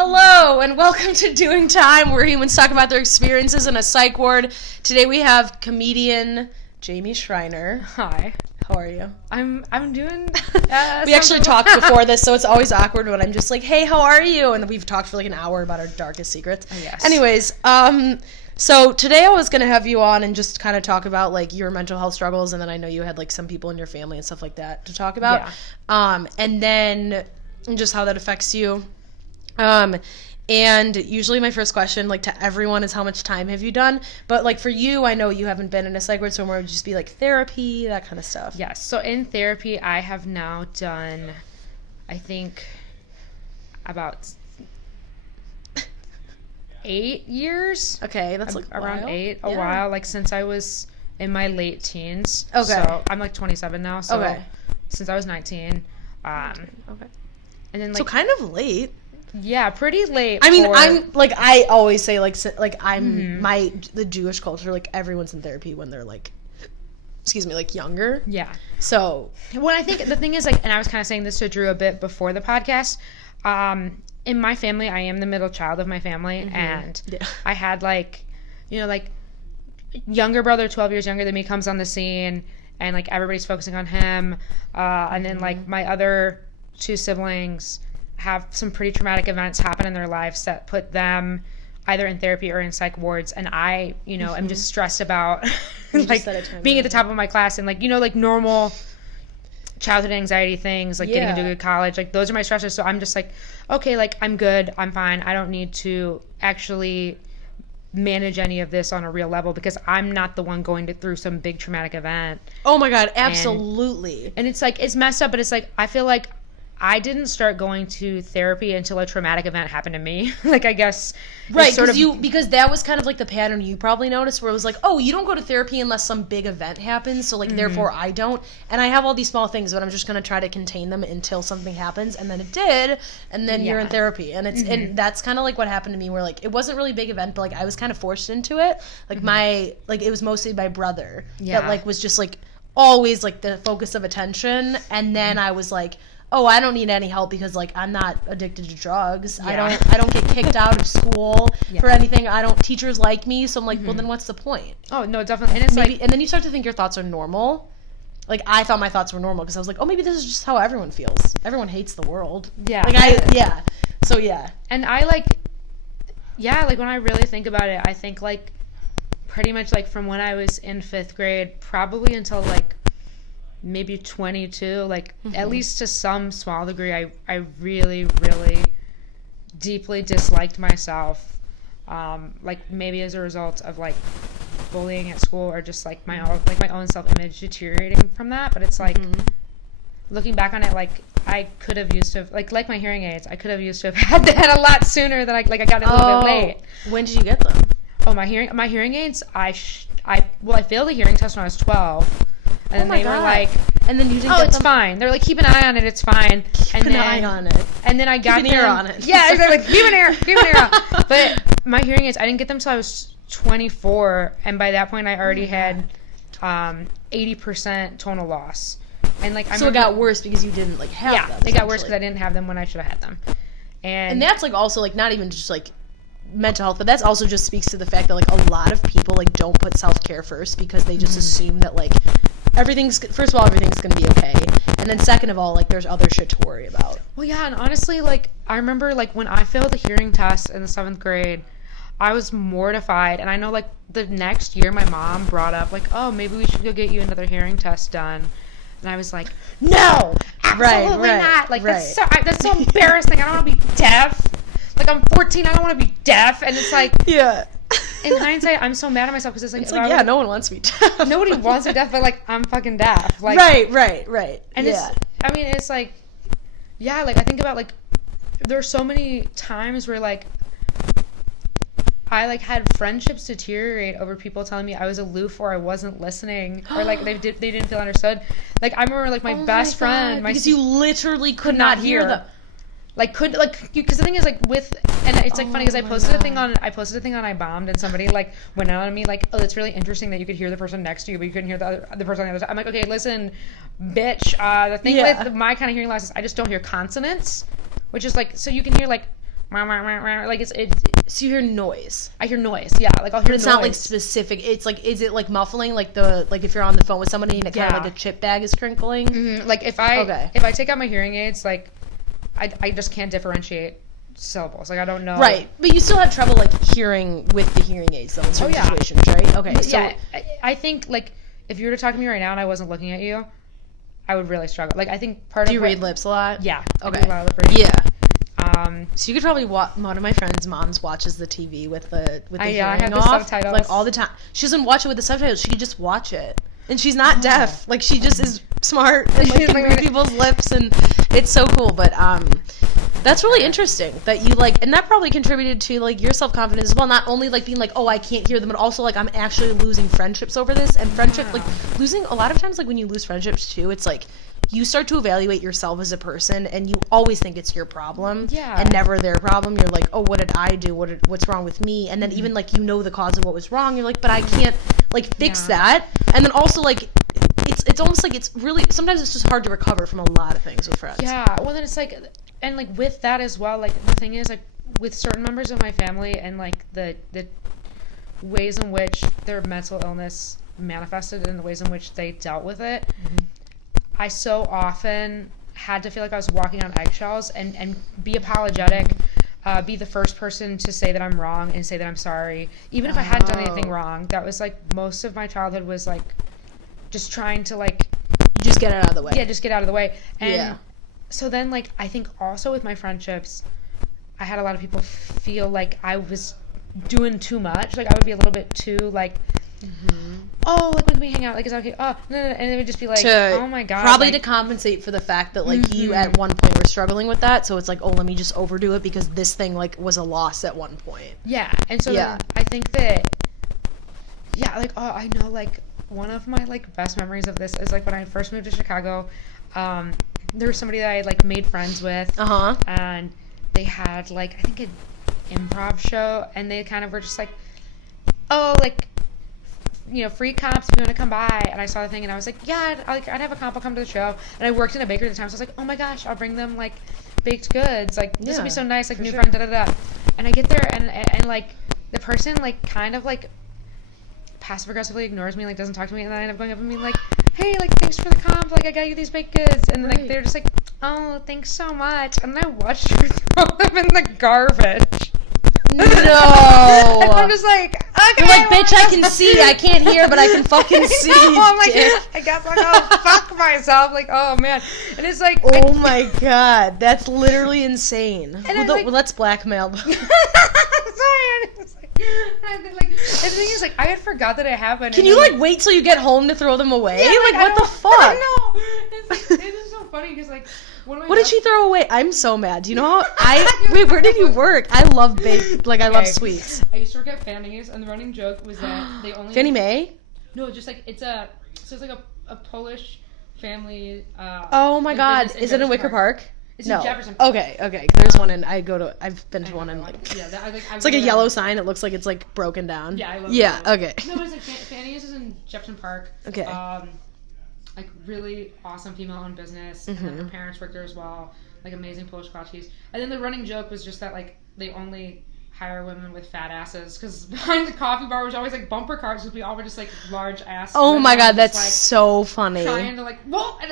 Hello, and welcome to Doing Time, where humans talk about their experiences in a psych ward. Today we have comedian Jamie Schreiner. Hi. How are you? I'm doing... we actually talked before this, so it's always awkward when I'm just like, hey, how are you? And then we've talked for like an hour about our darkest secrets. Yes. Anyways, so today I was going to have you on and just kind of talk about like your mental health struggles, and then I know you had like some people in your family and stuff like that to talk about. Yeah. And then just how that affects you. And usually my first question, like, to everyone is how much time have you done? But, like, for you, I know you haven't been in a psych ward, so more would just be, like, therapy, that kind of stuff. Yes. So in therapy, I have now done, I think, about 8 years. Okay, that's, like, around while. 8, a while, like, since I was in my late teens. Okay. So I'm, like, 27 now, so okay. Since I was 19. Okay. And then, like... So kind of late. Yeah, pretty late. I mean, I'm, like, I always say, like I'm, Mm-hmm. the Jewish culture, like, everyone's in therapy when they're, like, like, younger. Yeah. So. Well, I think the thing is, like, and I was kind of saying this to Drew a bit before the podcast, in my family, I am the middle child of my family, and I had, like, you know, like, younger brother, 12 years younger than me, comes on the scene, and, like, everybody's focusing on him, and then, like, my other 2 siblings have some pretty traumatic events happen in their lives that put them either in therapy or in psych wards, and I, you know, am just stressed about like being at the top of my class and, like, you know, like normal childhood anxiety things, like getting into a good college, like those are my stressors. So I'm just like, okay, like I'm good, I'm fine, I don't need to actually manage any of this on a real level because I'm not the one going through some big traumatic event. Oh my God, absolutely. And it's like, it's messed up, but it's like, I feel like I didn't start going to therapy until a traumatic event happened to me. Like, I guess. Right, because that was kind of like the pattern you probably noticed where it was like, oh, you don't go to therapy unless some big event happens, so, like, therefore I don't. And I have all these small things, but I'm just going to try to contain them until something happens. And then it did, and then you're in therapy. And it's and that's kind of like what happened to me where, like, it wasn't really a big event, but, like, I was kind of forced into it. Like, it was mostly my brother that, like, was just, like, always, like, the focus of attention. And then I was like, oh, I don't need any help because, like, I'm not addicted to drugs. I don't get kicked out of school for anything. Teachers like me, so I'm like, well, then what's the point? Oh, no, definitely. And it's and then you start to think your thoughts are normal. Like, I thought my thoughts were normal because I was like, oh, maybe this is just how everyone feels. Everyone hates the world. Yeah. Like, So, yeah. And I, like, like, when I really think about it, I think, like, pretty much, like, from when I was in 5th grade, probably until, like, maybe 22, like, at least to some small degree, I really, really deeply disliked myself, like, maybe as a result of, like, bullying at school or just, like, my own self-image deteriorating from that. But it's like, looking back on it, like, I could have used to have, like my hearing aids, I could have used to have had that a lot sooner than I got it a little bit late. When did you get them? Oh, my hearing aids, I failed a hearing test when I was 12. And then they were like, and then you didn't get it's them? fine. They're like, keep an eye on it, it's fine. Keep an eye on it. And then I got keep an ear on it. Yeah, exactly. Keep an ear on. But my hearing aids, I didn't get them until I was 24, and by that point I already had 80% tonal loss. And like, it got worse because you didn't like have them. Yeah, it got worse because I didn't have them when I should have had them. And that's like also like not even just like mental health, but that's also just speaks to the fact that like a lot of people like don't put self-care first because they just assume that like everything's going to be okay, and then second of all, like, there's other shit to worry about. Well, yeah, and honestly, like, I remember, like, when I failed the hearing test in the 7th grade, I was mortified, and I know, like, the next year my mom brought up, like, oh, maybe we should go get you another hearing test done, and I was like, no, absolutely not, like, that's so embarrassing, I don't want to be deaf, like, I'm 14, I don't want to be deaf, and it's like, in hindsight, I'm so mad at myself because it's like, no one wants to be deaf. Nobody wants to be deaf, but like I'm fucking deaf. Like, right. And it's like, like I think about like there's so many times where like I like had friendships deteriorate over people telling me I was aloof or I wasn't listening or like they didn't feel understood. Like I remember like my best friend, because you literally could not hear them. Because the thing is like and it's like funny because I posted a thing on I Bombed and somebody like went out on me like, oh, it's really interesting that you could hear the person next to you but you couldn't hear the person on the other side. I'm like, okay, listen, bitch, the thing with my kind of hearing loss is I just don't hear consonants, which is like, so you can hear like like it's So you hear noise. I hear noise. Yeah, like I'll hear. But it's noise. not like specific. It's like, is it like muffling, like if you're on the phone with somebody and it kind of like a chip bag is crinkling? Mm-hmm. Like if I take out my hearing aids, like I just can't differentiate syllables. Like I don't know. Right, but you still have trouble like hearing with the hearing aids though in certain situations, right? Okay, so yeah, I think like if you were to talk to me right now and I wasn't looking at you, I would really struggle. Like I think do you read lips a lot? Yeah. Okay. I do a lot of lip reading. Yeah. So you could probably one of my friends' moms watches the TV with the hearing I have off, the subtitles like all the time. She doesn't watch it with the subtitles. She could just watch it, and she's not deaf. Like she just is smart and like, can read people's lips, and it's so cool. But that's really interesting that you like, and that probably contributed to like your self-confidence as well. Not only like being like, oh, I can't hear them, but also like I'm actually losing friendships over this, and like losing a lot of times, like when you lose friendships too, it's like you start to evaluate yourself as a person and you always think it's your problem and never their problem. You're like, oh, what did I do? What's wrong with me? And then even like the cause of what was wrong, you're like, but I can't like fix that. And then also like it's almost like it's really sometimes it's just hard to recover from a lot of things with friends. Yeah, well then it's like, and like with that as well, like the thing is like with certain members of my family and like the ways in which their mental illness manifested and the ways in which they dealt with it, I so often had to feel like I was walking on eggshells and be apologetic, be the first person to say that I'm wrong and say that I'm sorry. Even if I hadn't done anything wrong, that was like most of my childhood was like just trying to like... Just get it out of the way. Yeah, just get out of the way. And so then like I think also with my friendships, I had a lot of people feel like I was doing too much. Like I would be a little bit too like... Oh, like when we hang out, like, is that okay? Oh, no, and it would just be like, oh my god. Probably like, to compensate for the fact that, like, you at one point were struggling with that, so it's like, oh, let me just overdo it because this thing, like, was a loss at one point. Yeah, and so then I think that, like, oh, I know, like, one of my, like, best memories of this is, like, when I first moved to Chicago, there was somebody that I, like, made friends with, and they had, like, I think an improv show, and they kind of were just like, oh, like, you know, free comps if you want to come by. And I saw the thing and I was like, yeah, I'd have a comp, I'll come to the show. And I worked in a bakery at the time, so I was like, oh my gosh, I'll bring them like baked goods, like this would be so nice, like new friend, da-da-da. And I get there and like the person like kind of like passive aggressively ignores me, like doesn't talk to me, and then I end up going up and being like, hey, like thanks for the comp, like I got you these baked goods. And then like they're just like, oh, thanks so much. And then I watched her throw them in the garbage. No. And I'm just like, okay. You're like, bitch, I can see. I can't hear, but I can fucking see. I'm like, I guess I'm gonna fuck myself. Like, oh man. And it's like, oh my god, that's literally insane. Well, let's blackmail them. Sorry. Like, the thing is, like, I had forgot that it happened. Can you like wait till you get home to throw them away? Yeah, like what the fuck? I know. It is so funny because like. What did she throw away? I'm so mad. Do you know how wait, where did you work? I love baked, like I love sweets. I used to work at Fanny's, and the running joke was that they only Fannie Mae? No, just like it's like a Polish family. Oh my god, is it in Wicker Park? It's no. in Jefferson Park. Okay. There's one in I've been to one in like it's like a yellow sign. It looks like it's like broken down. Yeah, I love that. Okay. No, but it's like Fanny's is in Jefferson Park. Okay. Like really awesome female-owned business, and then her parents worked there as well. Like amazing Polish cottage. And then the running joke was just that like they only hire women with fat asses because behind the coffee bar was always like bumper cars because we all were just like large ass. Oh my god, that's like, so funny. Trying to like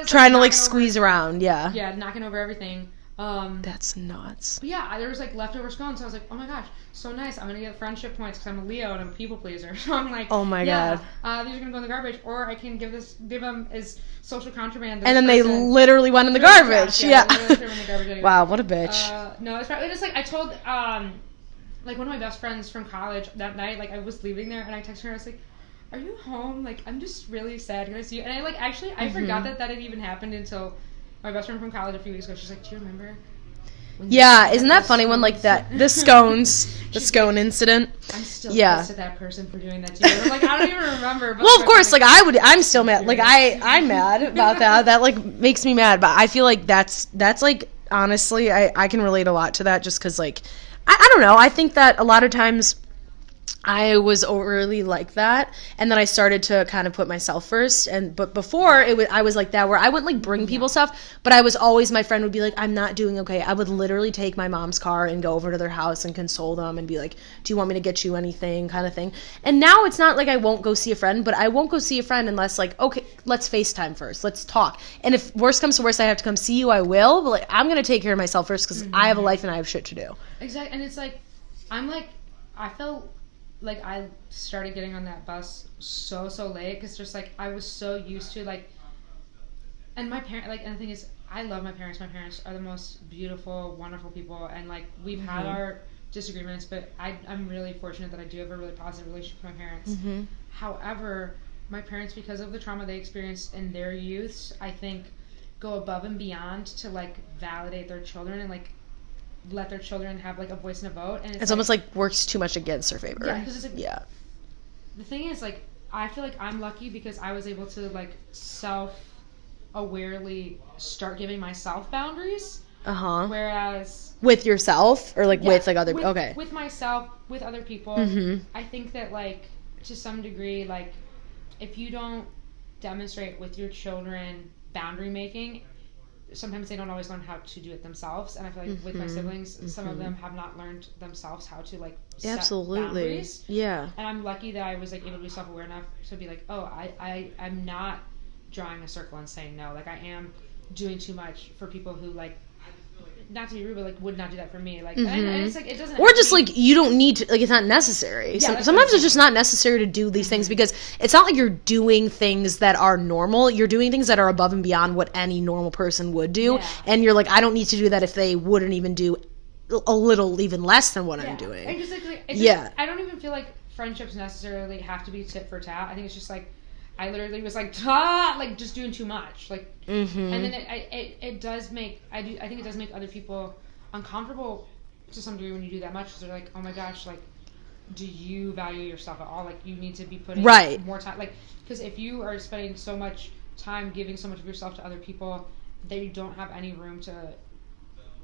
trying to like squeeze around, yeah. Yeah, knocking over everything. That's nuts. But yeah, there was like leftover scones, so I was like, oh my gosh, so nice. I'm gonna get friendship points because I'm a Leo and I'm a people pleaser. So I'm like, oh my god, these are gonna go in the garbage, or I can give them as social contraband. And then they literally went in the garbage. Yeah. Anyway. Wow, what a bitch. No, it's probably just like I told like one of my best friends from college that night. Like I was leaving there and I texted her. I was like, "Are you home? Like I'm just really sad. Can I see you?" And I like actually I forgot that had even happened until my best friend from college a few weeks ago. She's like, "Do you remember?" Yeah, isn't that funny when like the scones, the scone incident? I'm still pissed at that person for doing that to you. I'm like, I don't even remember. But well, of course, like I'm still mad. Like I'm mad about that. That like makes me mad. But I feel like that's like honestly, I can relate a lot to that just because like I don't know. I think that a lot of times I was overly like that, and then I started to kind of put myself first. But before I was like that, where I wouldn't like bring people stuff, but I was always, my friend would be like, I'm not doing okay. I would literally take my mom's car and go over to their house and console them and be like, do you want me to get you anything, kind of thing. And now it's not like I won't go see a friend, but I won't go see a friend unless like, okay, let's FaceTime first, let's talk. And if worst comes to worst, I have to come see you, I will. But like, I'm gonna take care of myself first because I have a life and I have shit to do. Exactly, and it's like, I felt like I started getting on that bus so late because just like I was so used to like, and my parent, like, and the thing is, I love my parents. My parents are the most beautiful, wonderful people, and like we've had our disagreements, but I'm really fortunate that I do have a really positive relationship with my parents. However, my parents, because of the trauma they experienced in their youths, I think go above and beyond to like validate their children and like let their children have like a voice and a vote, and it's almost like works too much against their favor. Yeah, because it's like, the thing is, like, I feel like I'm lucky because I was able to like self-awarely start giving myself boundaries. Whereas with yourself or like with like other with myself, with other people, I think that like to some degree, like if you don't demonstrate with your children boundary making, sometimes they don't always learn how to do it themselves, and I feel like with my siblings, some of them have not learned themselves how to like set boundaries. And I'm lucky that I was like able to be self-aware enough to be like, oh, I'm not drawing a circle and saying no. Like I am doing too much for people who like, not to be rude, but like would not do that for me. Like, and it's like it doesn't. Or just like you don't need to, like it's not necessary. Yeah, sometimes it's just not necessary to do these things because it's not like you're doing things that are normal. You're doing things that are above and beyond what any normal person would do, and you're like, I don't need to do that if they wouldn't even do a little, even less than what I'm doing. And just like it's I don't even feel like friendships necessarily have to be tit for tat. I think it's just like I literally was like, like just doing too much, like, and then it does make I think it does make other people uncomfortable to some degree when you do that much because they're like, oh my gosh, like, do you value yourself at all? Like, you need to be putting more time, like, because if you are spending so much time giving so much of yourself to other people, that you don't have any room to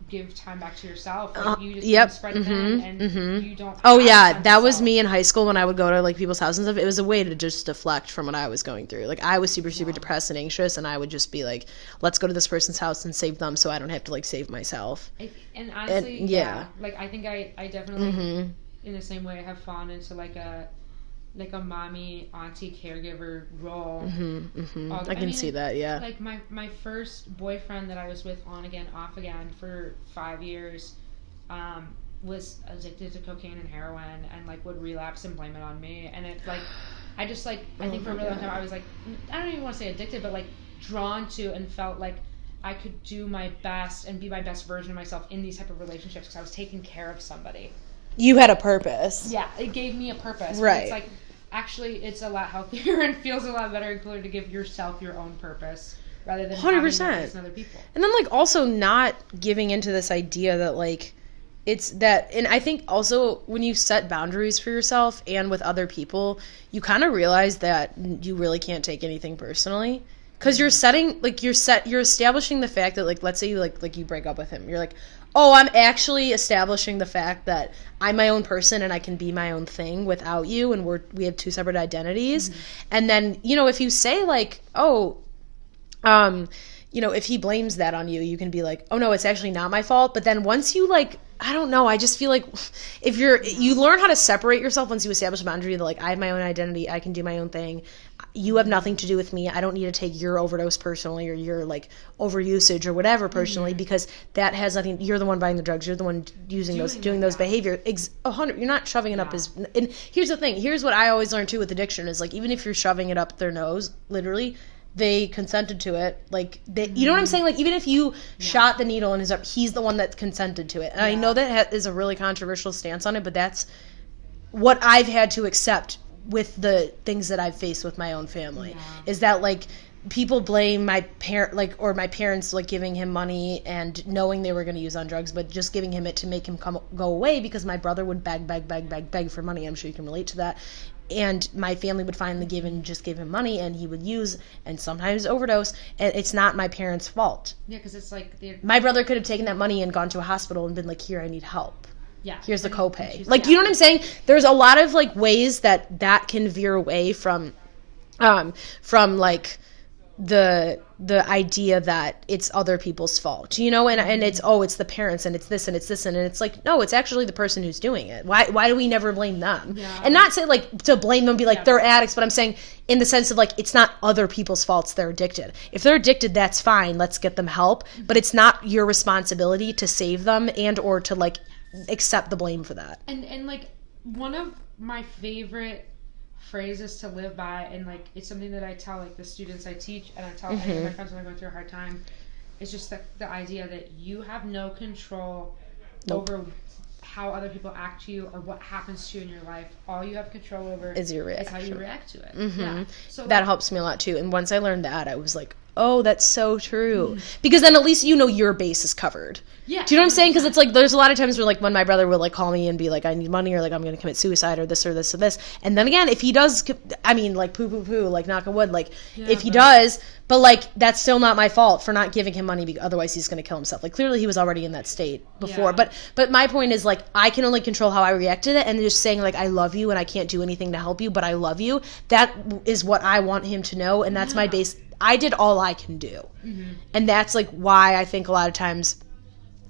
give time back to yourself. Like, you just spread it thin and you don't. Oh yeah, that was me in high school when I would go to like people's houses and stuff. It was a way to just deflect from what I was going through. Like I was super depressed and anxious, and I would just be like, let's go to this person's house and save them, so I don't have to like save myself. And honestly, like I think I definitely in the same way have fallen into like a mommy, auntie, caregiver role. I can see that, yeah. Like my first boyfriend that I was with on again, off again for 5 years, was addicted to cocaine and heroin and like would relapse and blame it on me. And it like, I just like, I think for a really long time I was like, I don't even want to say addicted, but like drawn to and felt like I could do my best and be my best version of myself in these type of relationships because I was taking care of somebody. You had a purpose. Yeah, it gave me a purpose. Right. It's like, actually, it's a lot healthier and feels a lot better and cooler to give yourself your own purpose rather than 100%. having other people. And then like also not giving into this idea that like it's that, and I think also when you set boundaries for yourself and with other people, you kind of realize that you really can't take anything personally. Because you're setting, like, you're establishing the fact that, like, let's say you, like you break up with him. You're like, oh, I'm actually establishing the fact that I'm my own person and I can be my own thing without you, and we have two separate identities. And then, you know, if you say, like, oh, you know, if he blames that on you, you can be like, oh, no, it's actually not my fault. But then once you, like, I don't know, I just feel like if you learn how to separate yourself once you establish a boundary that, like, I have my own identity, I can do my own thing, you have nothing to do with me, I don't need to take your overdose personally or your, like, overusage or whatever personally, because that has nothing, you're the one buying the drugs, you're the one doing those behaviors. 100, you're not shoving it up as, and here's the thing, here's what I always learn too with addiction is, like, even if you're shoving it up their nose, literally, they consented to it. Like, you know what I'm saying? Like, even if you shot the needle in his arm, he's the one that consented to it. And I know that is a really controversial stance on it, but that's what I've had to accept with the things that I've faced with my own family. Is that, like, people blame my parents, like, giving him money and knowing they were going to use on drugs, but just giving him it to make him go away because my brother would beg for money. I'm sure you can relate to that. And my family would finally just give him money, and he would use and sometimes overdose, and it's not my parents' fault. Yeah, because it's like... My brother could have taken that money and gone to a hospital and been like, here, I need help. Yeah. Here's the copay. Like, you know what I'm saying? There's a lot of like ways that can veer away from like the idea that it's other people's fault, you know, and it's it's the parents and it's this and it's like, no, it's actually the person who's doing it. Why do we never blame them? Yeah. And not say like to blame them, be like they're addicts, but I'm saying in the sense of like it's not other people's faults they're addicted. If they're addicted, that's fine, let's get them help, but it's not your responsibility to save them and or to like accept the blame for that. And like one of my favorite phrases to live by, and like it's something that I tell like the students I teach, and I tell any of my friends when I'm going through a hard time, it's just the idea that you have no control over how other people act to you or what happens to you in your life. All you have control over is your reaction. Is how you react to it. Yeah. So that helps me a lot too. And once I learned that, I was like, oh, that's so true. Because then at least you know your base is covered. Yeah. Do you know what I'm saying? Because it's like there's a lot of times where like when my brother would like call me and be like, I need money, or like I'm going to commit suicide or this or this or this. And then again, if he does, I mean, like poo, like knock on wood, like if he does, but like that's still not my fault for not giving him money. Otherwise he's going to kill himself. Like clearly he was already in that state before. Yeah. But my point is like I can only control how I react to it, and just saying like I love you and I can't do anything to help you, but I love you. That is what I want him to know, and that's my base. I did all I can do. And that's like why I think a lot of times,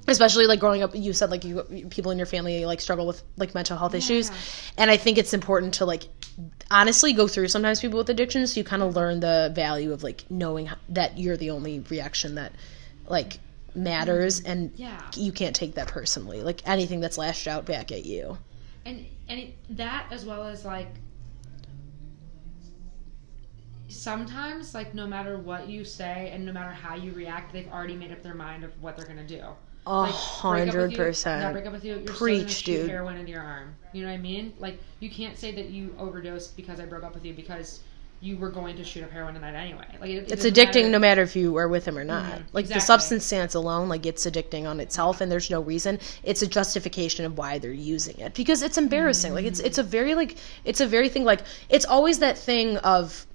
especially like growing up, you said like people in your family like struggle with like mental health issues, and I think it's important to like honestly go through sometimes people with addictions so you kind of learn the value of like knowing that you're the only reaction that like matters, and you can't take that personally, like anything that's lashed out back at you, and that as well as like sometimes, like, no matter what you say and no matter how you react, they've already made up their mind of what they're gonna do. 100%. Not break up with you. You're Preach, still gonna shoot dude. heroin into your arm. You know what I mean? Like, you can't say that you overdosed because I broke up with you, because you were going to shoot up heroin tonight anyway. Like, it's addicting no matter if you are with him or not. Like, exactly. The substance stance alone, like, it's addicting on itself, and there's no reason. It's a justification of why they're using it, because it's embarrassing. Like, it's a very thing. Like, it's always that thing of.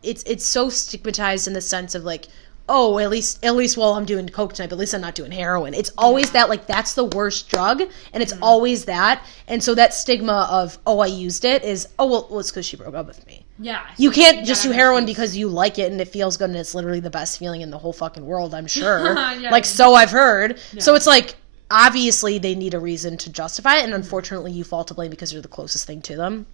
It's so stigmatized in the sense of like, oh, at least while I'm doing coke tonight, but at least I'm not doing heroin. It's always that like that's the worst drug, and it's always that, and so that stigma of I used it is well it's because she broke up with me. Yeah, so you can't just do heroin because you like it and it feels good and it's literally the best feeling in the whole fucking world. I'm sure, like so I've heard. Yeah. So it's like obviously they need a reason to justify it, and unfortunately you fall to blame because you're the closest thing to them.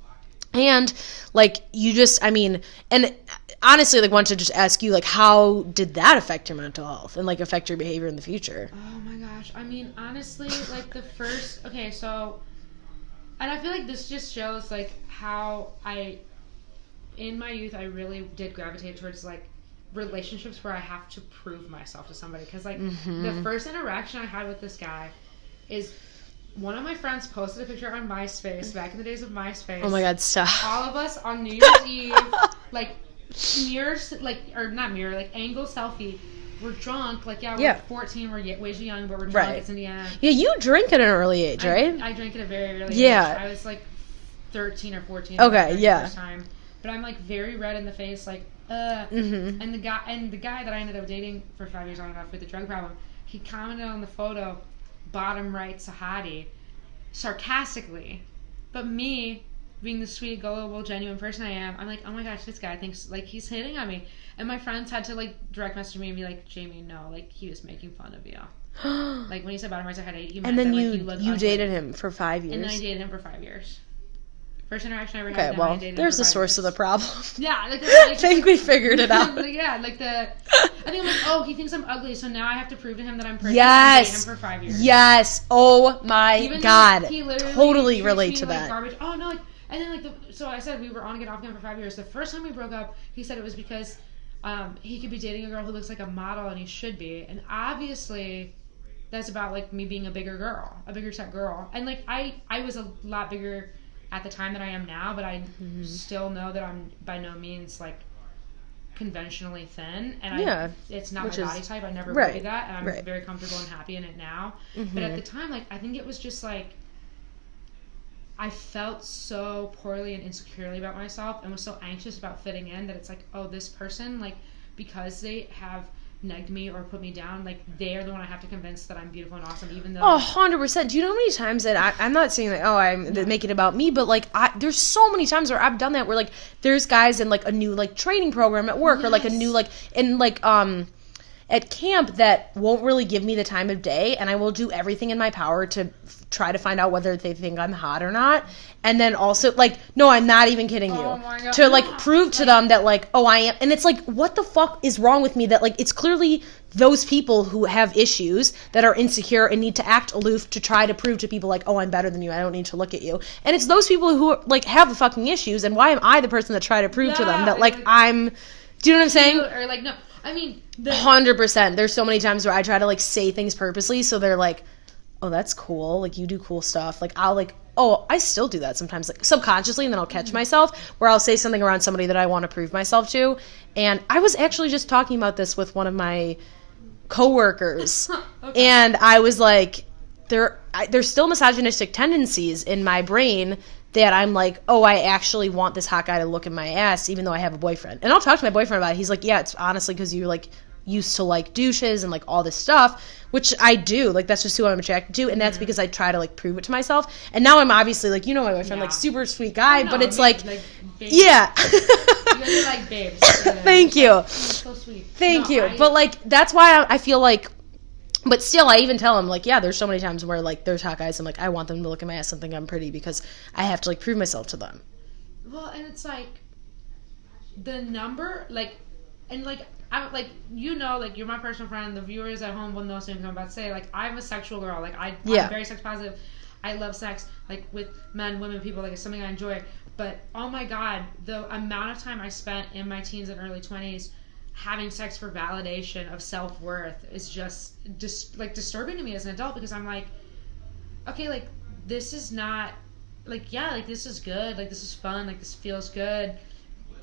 And like you just, I mean, and honestly, like wanted to just ask you, like, how did that affect your mental health and like affect your behavior in the future? Oh my gosh, I mean, honestly, like the first, okay, so, and I feel like this just shows like how in my youth, I really did gravitate towards like relationships where I have to prove myself to somebody, because like the first interaction I had with this guy is. One of my friends posted a picture on MySpace back in the days of MySpace. Oh my God, stop. All of us on New Year's Eve, like mirrors, like, or not mirror, like angle selfie. We're drunk, like, we're 14, we're way too young, but we're drunk, It's Indiana. Yeah, you drink at an early age, right? I drank at a very early age. I was like 13 or 14. Okay, yeah. First time. But I'm like very red in the face, like, And the guy that I ended up dating for 5 years on and off with the drug problem, he commented on the photo, bottom right Sahadi, sarcastically. But me, being the sweet, gullible, genuine person I am, I'm like, oh my gosh, this guy thinks like he's hitting on me. And my friends had to like direct message me and be like, Jamie, no, like he was making fun of you. Like when he said bottom right Sahadi, he meant and then that, you look ugly. Dated him for 5 years. And then I dated him for 5 years. First interaction I ever had. Okay, well, there's the source of the problem. Yeah, like I think we figured it out. I think I'm like, oh, he thinks I'm ugly, so now I have to prove to him that I'm pretty. Yes. And date him for 5 years. Yes. Oh my God. He totally relate to like that. Garbage. Oh no, like, and then like so I said we were on again off again for 5 years. The first time we broke up, he said it was because he could be dating a girl who looks like a model, and he should be, and obviously. That's about like me being a bigger set girl, and like I was a lot bigger at the time than I am now, but I still know that I'm by no means like conventionally thin, and it's not my body type. I never would be that, and I'm very comfortable and happy in it now. But at the time, like I think it was just like I felt so poorly and insecurely about myself, and was so anxious about fitting in that it's like, oh, this person, like because they have negged me or put me down, like, they're the one I have to convince that I'm beautiful and awesome, even though... 100%. Do you know how many times that I'm not saying that, I'm make it about me, but, like, there's so many times where I've done that, where, like, there's guys in, like, a new, like, training program at work, or, like, a new, like, in, like, at camp that won't really give me the time of day, and I will do everything in my power to try to find out whether they think I'm hot or not. And then also, like, no, I'm not even kidding you. Oh my God. To, like, prove to them that, like, I am. And it's like, what the fuck is wrong with me that, like, it's clearly those people who have issues that are insecure and need to act aloof to try to prove to people, like, I'm better than you, I don't need to look at you. And it's those people who, like, have the fucking issues, and why am I the person that try to prove to them that, like, I'm... Do you know what I'm saying? Or, like, no. I mean... 100%. There's so many times where I try to, like, say things purposely so they're like, oh, that's cool. Like, you do cool stuff. Like, I'll, like, I still do that sometimes, like, subconsciously, and then I'll catch myself where I'll say something around somebody that I want to prove myself to. And I was actually just talking about this with one of my coworkers. Okay. And I was like, there's still misogynistic tendencies in my brain that I'm like, I actually want this hot guy to look at my ass even though I have a boyfriend. And I'll talk to my boyfriend about it. He's like, yeah, it's honestly because you, like, used to like douches and, like, all this stuff, which I do. Like, that's just who I'm attracted to, and that's because I try to, like, prove it to myself. And now I'm obviously, like, you know my boyfriend, like, super sweet guy, but it's like yeah. You're like babes. Thank you. So sweet. Thank you. But, like, that's why I feel like, but still, I even tell him, like, yeah, there's so many times where, like, there's hot guys, and, like, I want them to look at my ass and think I'm pretty because I have to, like, prove myself to them. Well, and it's, like, the number, like, and, like, I'm, like, you know, like, you're my personal friend, the viewers at home will know something I'm about to say, like, I'm a sexual girl, like, I'm very sex positive, I love sex, like, with men, women, people, like, it's something I enjoy, but, oh my God, the amount of time I spent in my teens and early 20s having sex for validation of self-worth is just like, disturbing to me as an adult, because I'm like, okay, like, this is not, like, yeah, like, this is good, like, this is fun, like, this feels good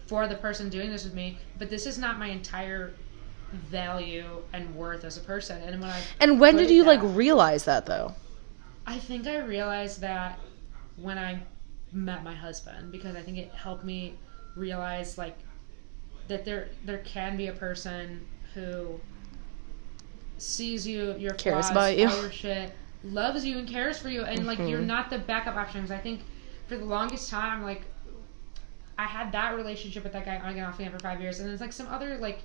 for the person doing this with me, but this is not my entire value and worth as a person. And when did you, like, realize that, though? I think I realized that when I met my husband, because I think it helped me realize, like, that there can be a person who sees you, your cares flaws, about you, all your shit, loves you and cares for you, and like, you're not the backup options. I think for the longest time, like, I had that relationship with that guy on again, off again for 5 years, and there's, like, some other, like,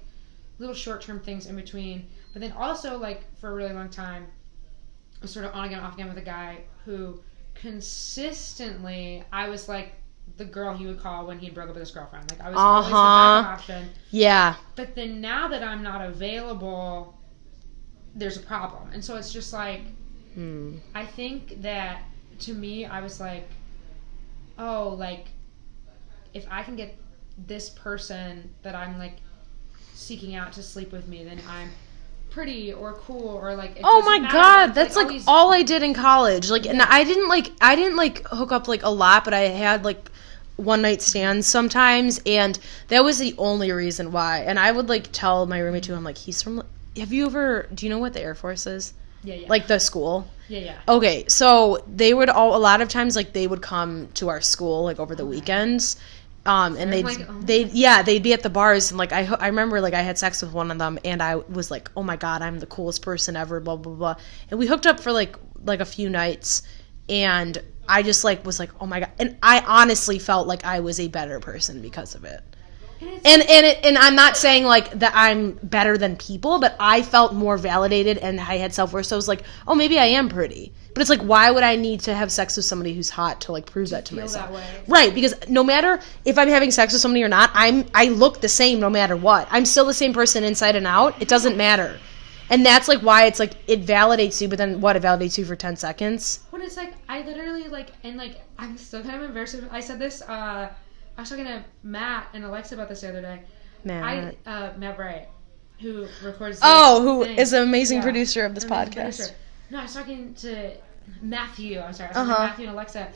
little short-term things in between. But then also, like, for a really long time, I was sort of on again, off again with a guy who consistently, I was, like, the girl he would call when he broke up with his girlfriend. Like, I was always the backup option. Yeah. But then now that I'm not available, there's a problem. And so it's just like, I think that, to me, I was like, like, if I can get this person that I'm, like, seeking out to sleep with me, then I'm pretty or cool, or, like, it oh my matter. God, that's, like, always... all I did in college. Like, and I didn't hook up, like, a lot, but I had, like, one night stands sometimes, and that was the only reason why. And I would, like, tell my roommate too, I'm like, he's from, do you know what the Air Force is? Yeah. Like, the school? Yeah. Okay, so they would a lot of times, like, they would come to our school, like, over the weekends. And they'd be at the bars, and, like, I remember, like, I had sex with one of them, and I was like, oh my God, I'm the coolest person ever, blah, blah, blah. And we hooked up for, like a few nights, and I just, like, was like, oh my God. And I honestly felt like I was a better person because of it. And I'm not saying, like, that I'm better than people, but I felt more validated, and I had self-worth, so I was like, oh, maybe I am pretty. But it's like, why would I need to have sex with somebody who's hot to, like, prove that to myself? That way. Right, because no matter if I'm having sex with somebody or not, I look the same no matter what. I'm still the same person inside and out. It doesn't matter. And that's, like, why it's, like, it validates you, but then what? It validates you for 10 seconds? When it's, like, I literally, like, and, like, I'm still kind of embarrassed. I said this, I was talking to Matt and Alexa about this the other day. Matt Bright, who records this who thing. is an amazing producer of this podcast. No, I was talking to Matthew. I'm sorry. I was talking to Matthew and Alexa.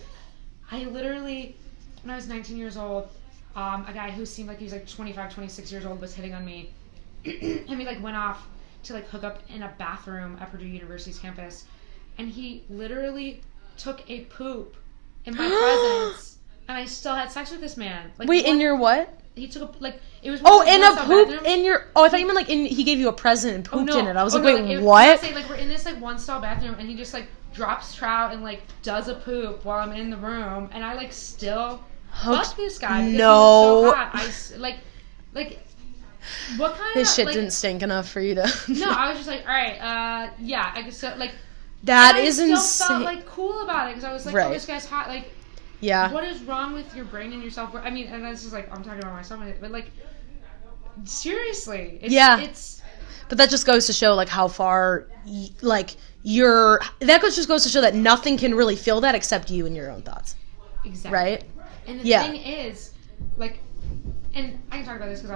I literally, when I was 19 years old, a guy who seemed like he was, like, 25, 26 years old was hitting on me. And we, like, went off to, like, hook up in a bathroom at Purdue University's campus. And he literally took a poop in my presence. And I still had sex with this man. Like, wait, in your what? he took a, like, it was. Oh, in a poop bathroom. In your. Oh, I thought you meant like he gave you a present and pooped in it. I was like, wait, what? Like we're in this like one stall bathroom, and he just like drops trout and like does a poop while I'm in the room, and I like still fuck this guy because he was so hot. Like. What kind His of shit like, didn't stink enough for you to. No, I was just like, all right, yeah, I guess so. Like that is insane. I insane. still felt like cool about it because I was like, oh, this guy's hot. Like, yeah. What is wrong with your brain and yourself? I mean, and this is like I'm talking about myself, but like, seriously, it's. But that just goes to show like how far, like just goes to show that nothing can really fill that except you and your own thoughts. Exactly. Right. And the thing is, like, and I can talk about this because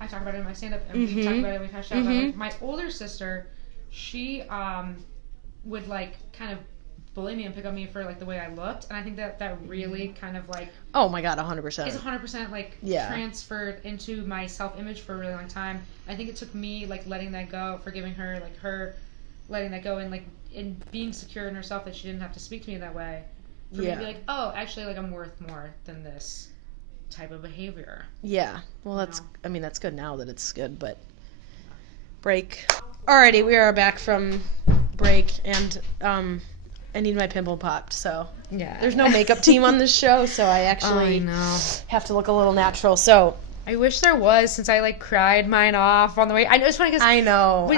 I talk about it in my stand-up, and we talk about it when we catch up. Like, my older sister, she would, like, kind of bully me and pick on me for, like, the way I looked, and I think that really kind of, like... Oh, my God, 100%. It's 100%, like, transferred into my self-image for a really long time. I think it took me, like, letting that go, forgiving her, like, her letting that go, and, like, in being secure in herself that she didn't have to speak to me that way. For me to be like, oh, actually, like, I'm worth more than this type of behavior. Yeah. Well, that's good now that it's good, but break. Alrighty, we are back from break, and I need my pimple popped, so there's no makeup team on this show, so I actually have to look a little natural. So I wish there was, since I like cried mine off on the way. I know it's funny because I know.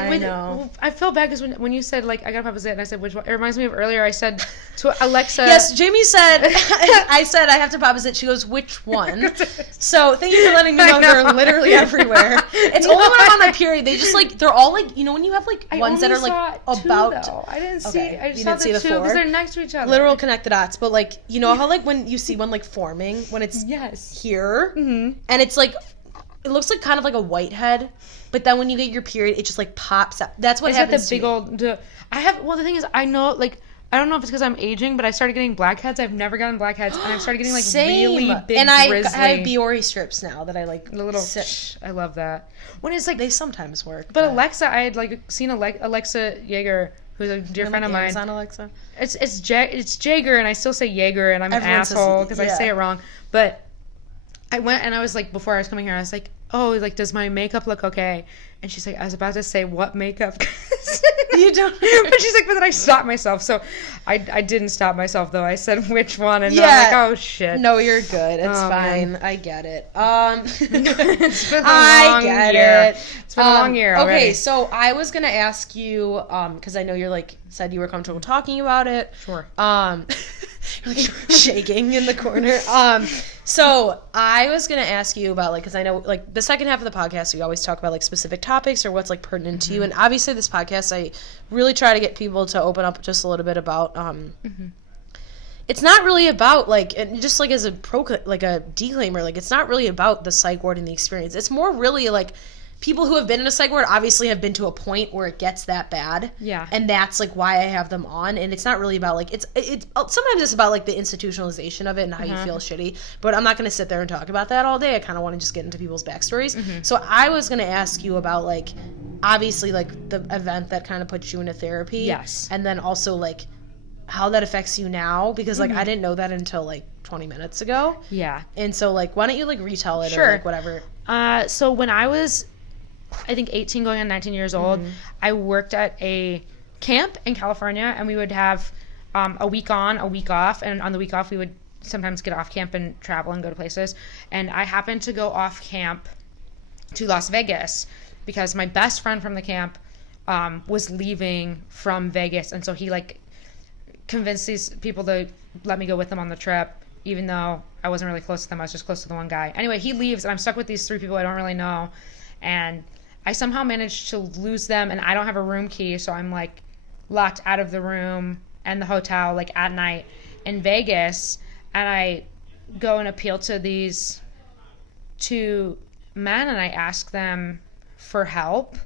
I feel bad because when you said like I got opposite, and I said which one, it reminds me of earlier. I said to Alexa. Yes, Jamie said. I said I have to opposite. She goes, which one? So thank you for letting me know they're literally everywhere. It's only when I'm on my period. They just like they're all like when you have like ones that are like about. Though. I didn't see. Okay. I just saw the two because they're next to each other. Literal connect the dots, but like you know how like when you see one like forming when it's here and it's like. It looks like kind of like a whitehead, but then when you get your period, it just like pops up. That's what happens. The big old. The thing is, I know like I don't know if it's because I'm aging, but I started getting blackheads. I've never gotten blackheads, and I've started getting like really big. And I have Biore strips now that I like. The little. I love that. When it's like they sometimes work. But Alexa, I had like seen Alexa Jaeger, who's a dear friend of mine. Amazon Alexa. It's Jaeger, and I still say Jaeger, and I'm an asshole because I say it wrong, but. I went and I was like, before I was coming here, I was like, oh, like, does my makeup look okay? And she's like, I was about to say, what makeup? You don't. But she's like, but then I stopped myself. So I didn't stop myself, though. I said, which one? And I'm like, oh, shit. No, you're good. It's fine. Man. I get it. It's been a long year. It's been a long year already. Okay, so I was going to ask you, because I know you're like, said you were comfortable talking about it. Sure. You're like shaking in the corner. So I was going to ask you about, like, because I know, like, the second half of the podcast, we always talk about, like, specific topics or what's, like, pertinent to you. And obviously this podcast, I really try to get people to open up just a little bit about, it's not really about, like, and just, like, as a declaimer, like, it's not really about the psych ward and the experience. It's more really, like, people who have been in a psych ward obviously have been to a point where it gets that bad. Yeah. And that's, like, why I have them on. And it's not really about, like, it's sometimes it's about, like, the institutionalization of it and how you feel shitty. But I'm not going to sit there and talk about that all day. I kind of want to just get into people's backstories. So I was going to ask you about, like, obviously, like, the event that kind of puts you into therapy. Yes. And then also, like, how that affects you now. Because, like, I didn't know that until, like, 20 minutes ago. Yeah. And so, like, why don't you, like, retell it or, like, whatever. So when I was... I think 18 going on 19 years old, I worked at a camp in California, and we would have a week on, a week off, and on the week off we would sometimes get off camp and travel and go to places. And I happened to go off camp to Las Vegas because my best friend from the camp was leaving from Vegas, and so he like convinced these people to let me go with them on the trip, even though I wasn't really close to them. I was just close to the one guy. Anyway, he leaves, and I'm stuck with these three people I don't really know, and I somehow managed to lose them, and I don't have a room key, so I'm, like, locked out of the room and the hotel, like, at night in Vegas, and I go and appeal to these two men, and I ask them for help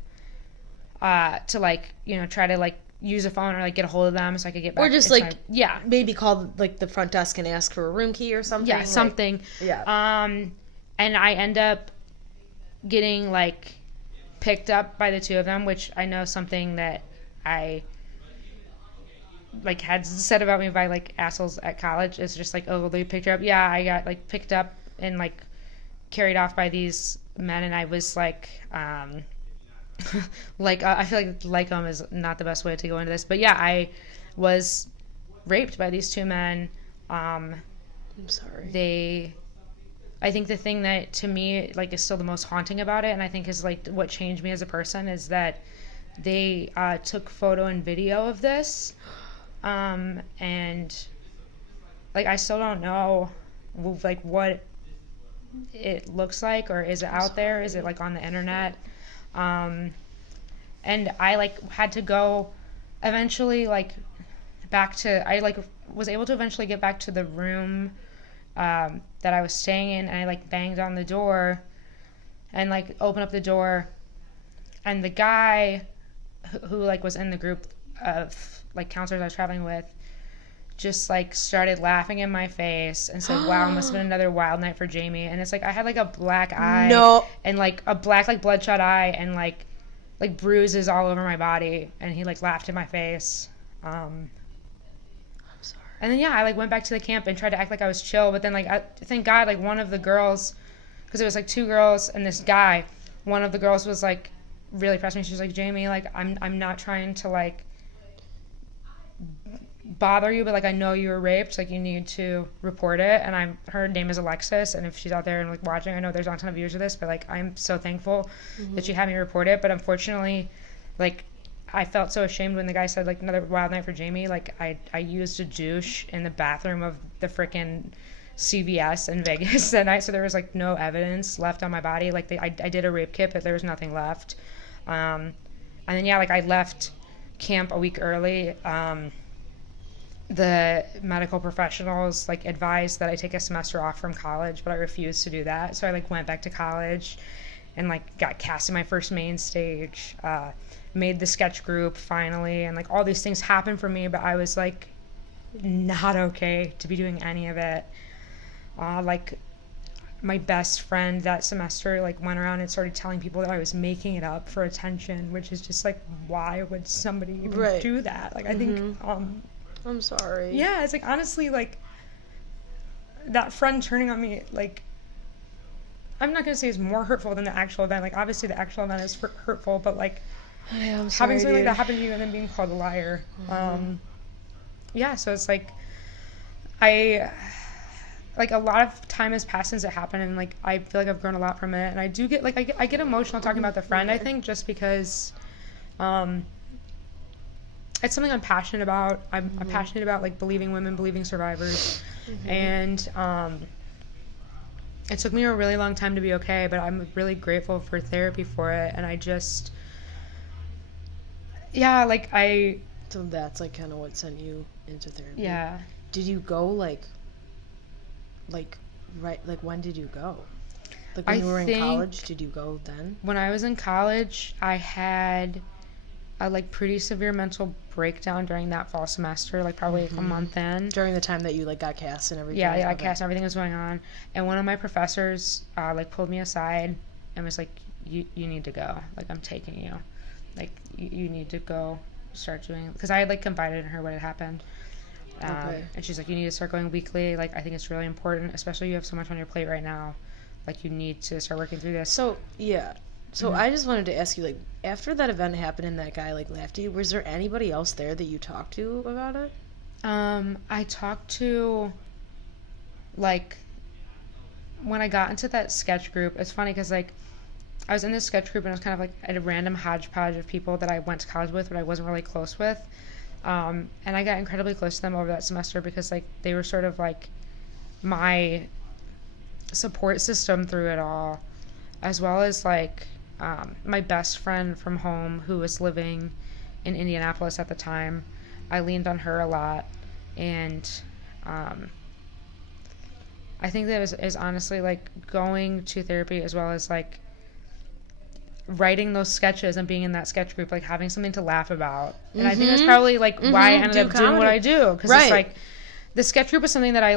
to, like, you know, try to, like, use a phone or, like, get a hold of them so I could get back. Or just, like, maybe call, like, the front desk and ask for a room key or something. Yeah, something. And I end up getting, like... picked up by the two of them, which I know something that I like had said about me by like assholes at college is just like, oh, they picked her up. Yeah, I got like picked up and like carried off by these men, and I was like, I feel like is not the best way to go into this, but yeah, I was raped by these two men. I'm sorry. I think the thing that to me like is still the most haunting about it, and I think is like what changed me as a person, is that they took photo and video of this, and like I still don't know like what it looks like, or is it out there? Is it like on the internet? And I like had to go eventually like back to, I like was able to eventually get back to the room that I was staying in, and I like banged on the door and like opened up the door, and the guy who like was in the group of like counselors I was traveling with just like started laughing in my face and said, "Wow, must have been another wild night for Jamie." And it's like I had like a black eye and like a black like bloodshot eye and like bruises all over my body, and he like laughed in my face. I'm sorry. And then yeah, I like went back to the camp and tried to act like I was chill, but then like thank God like one of the girls, because it was like two girls and this guy, one of the girls was like really pressed me. She was like, "Jamie, like I'm not trying to like bother you, but like I know you were raped, like you need to report it." And her name is Alexis, and if she's out there and like watching, I know there's not a ton of viewers of this, but like I'm so thankful that she had me report it. But unfortunately, like I felt so ashamed when the guy said like another wild night for Jamie. Like I used a douche in the bathroom of the frickin' CVS in Vegas that night, so there was like no evidence left on my body. Like I did a rape kit, but there was nothing left. And then yeah, like I left camp a week early. The medical professionals like advised that I take a semester off from college, but I refused to do that. So I like went back to college and like got cast in my first main stage, made the sketch group finally, and like all these things happened for me, but I was like not okay to be doing any of it. Like my best friend that semester like went around and started telling people that I was making it up for attention, which is just like, why would somebody even do that? Like I think I'm sorry. Yeah, it's like honestly like that friend turning on me, like I'm not gonna say it's more hurtful than the actual event. Like obviously the actual event is hurtful, but like I'm sorry, having something dude. like that happen to you and then being called a liar. Yeah, so it's like I like a lot of time has passed since it happened, and like I feel like I've grown a lot from it, and I do get like I get emotional talking about the friend, I think, just because it's something I'm passionate about. I'm passionate about like believing women, believing survivors, and it took me a really long time to be okay, but I'm really grateful for therapy for it, and I just like So that's like kind of what sent you into therapy. Yeah. Did you go like when did you go? Like when you were in college, did you go then? When I was in college, I had a like pretty severe mental breakdown during that fall semester, like probably a month in. During the time that you like got cast and everything. Yeah, I got cast and everything was going on, and one of my professors like pulled me aside and was like, you need to go. Like I'm taking you. Like you need to go start doing, because I had like confided in her what had happened. And she's like, you need to start going weekly. Like I think it's really important, especially you have so much on your plate right now. Like you need to start working through this. So yeah. So I just wanted to ask you, like, after that event happened and that guy like laughed at you, was there anybody else there that you talked to about it? I talked to, like, when I got into that sketch group, it's funny because like I was in this sketch group and it was kind of like a random hodgepodge of people that I went to college with, but I wasn't really close with. And I got incredibly close to them over that semester because like they were sort of like my support system through it all, as well as like my best friend from home who was living in Indianapolis at the time. I leaned on her a lot, and I think that is honestly like going to therapy, as well as like writing those sketches and being in that sketch group, like having something to laugh about. And I think that's probably like why I ended up doing what I do, because it's like the sketch group is something that I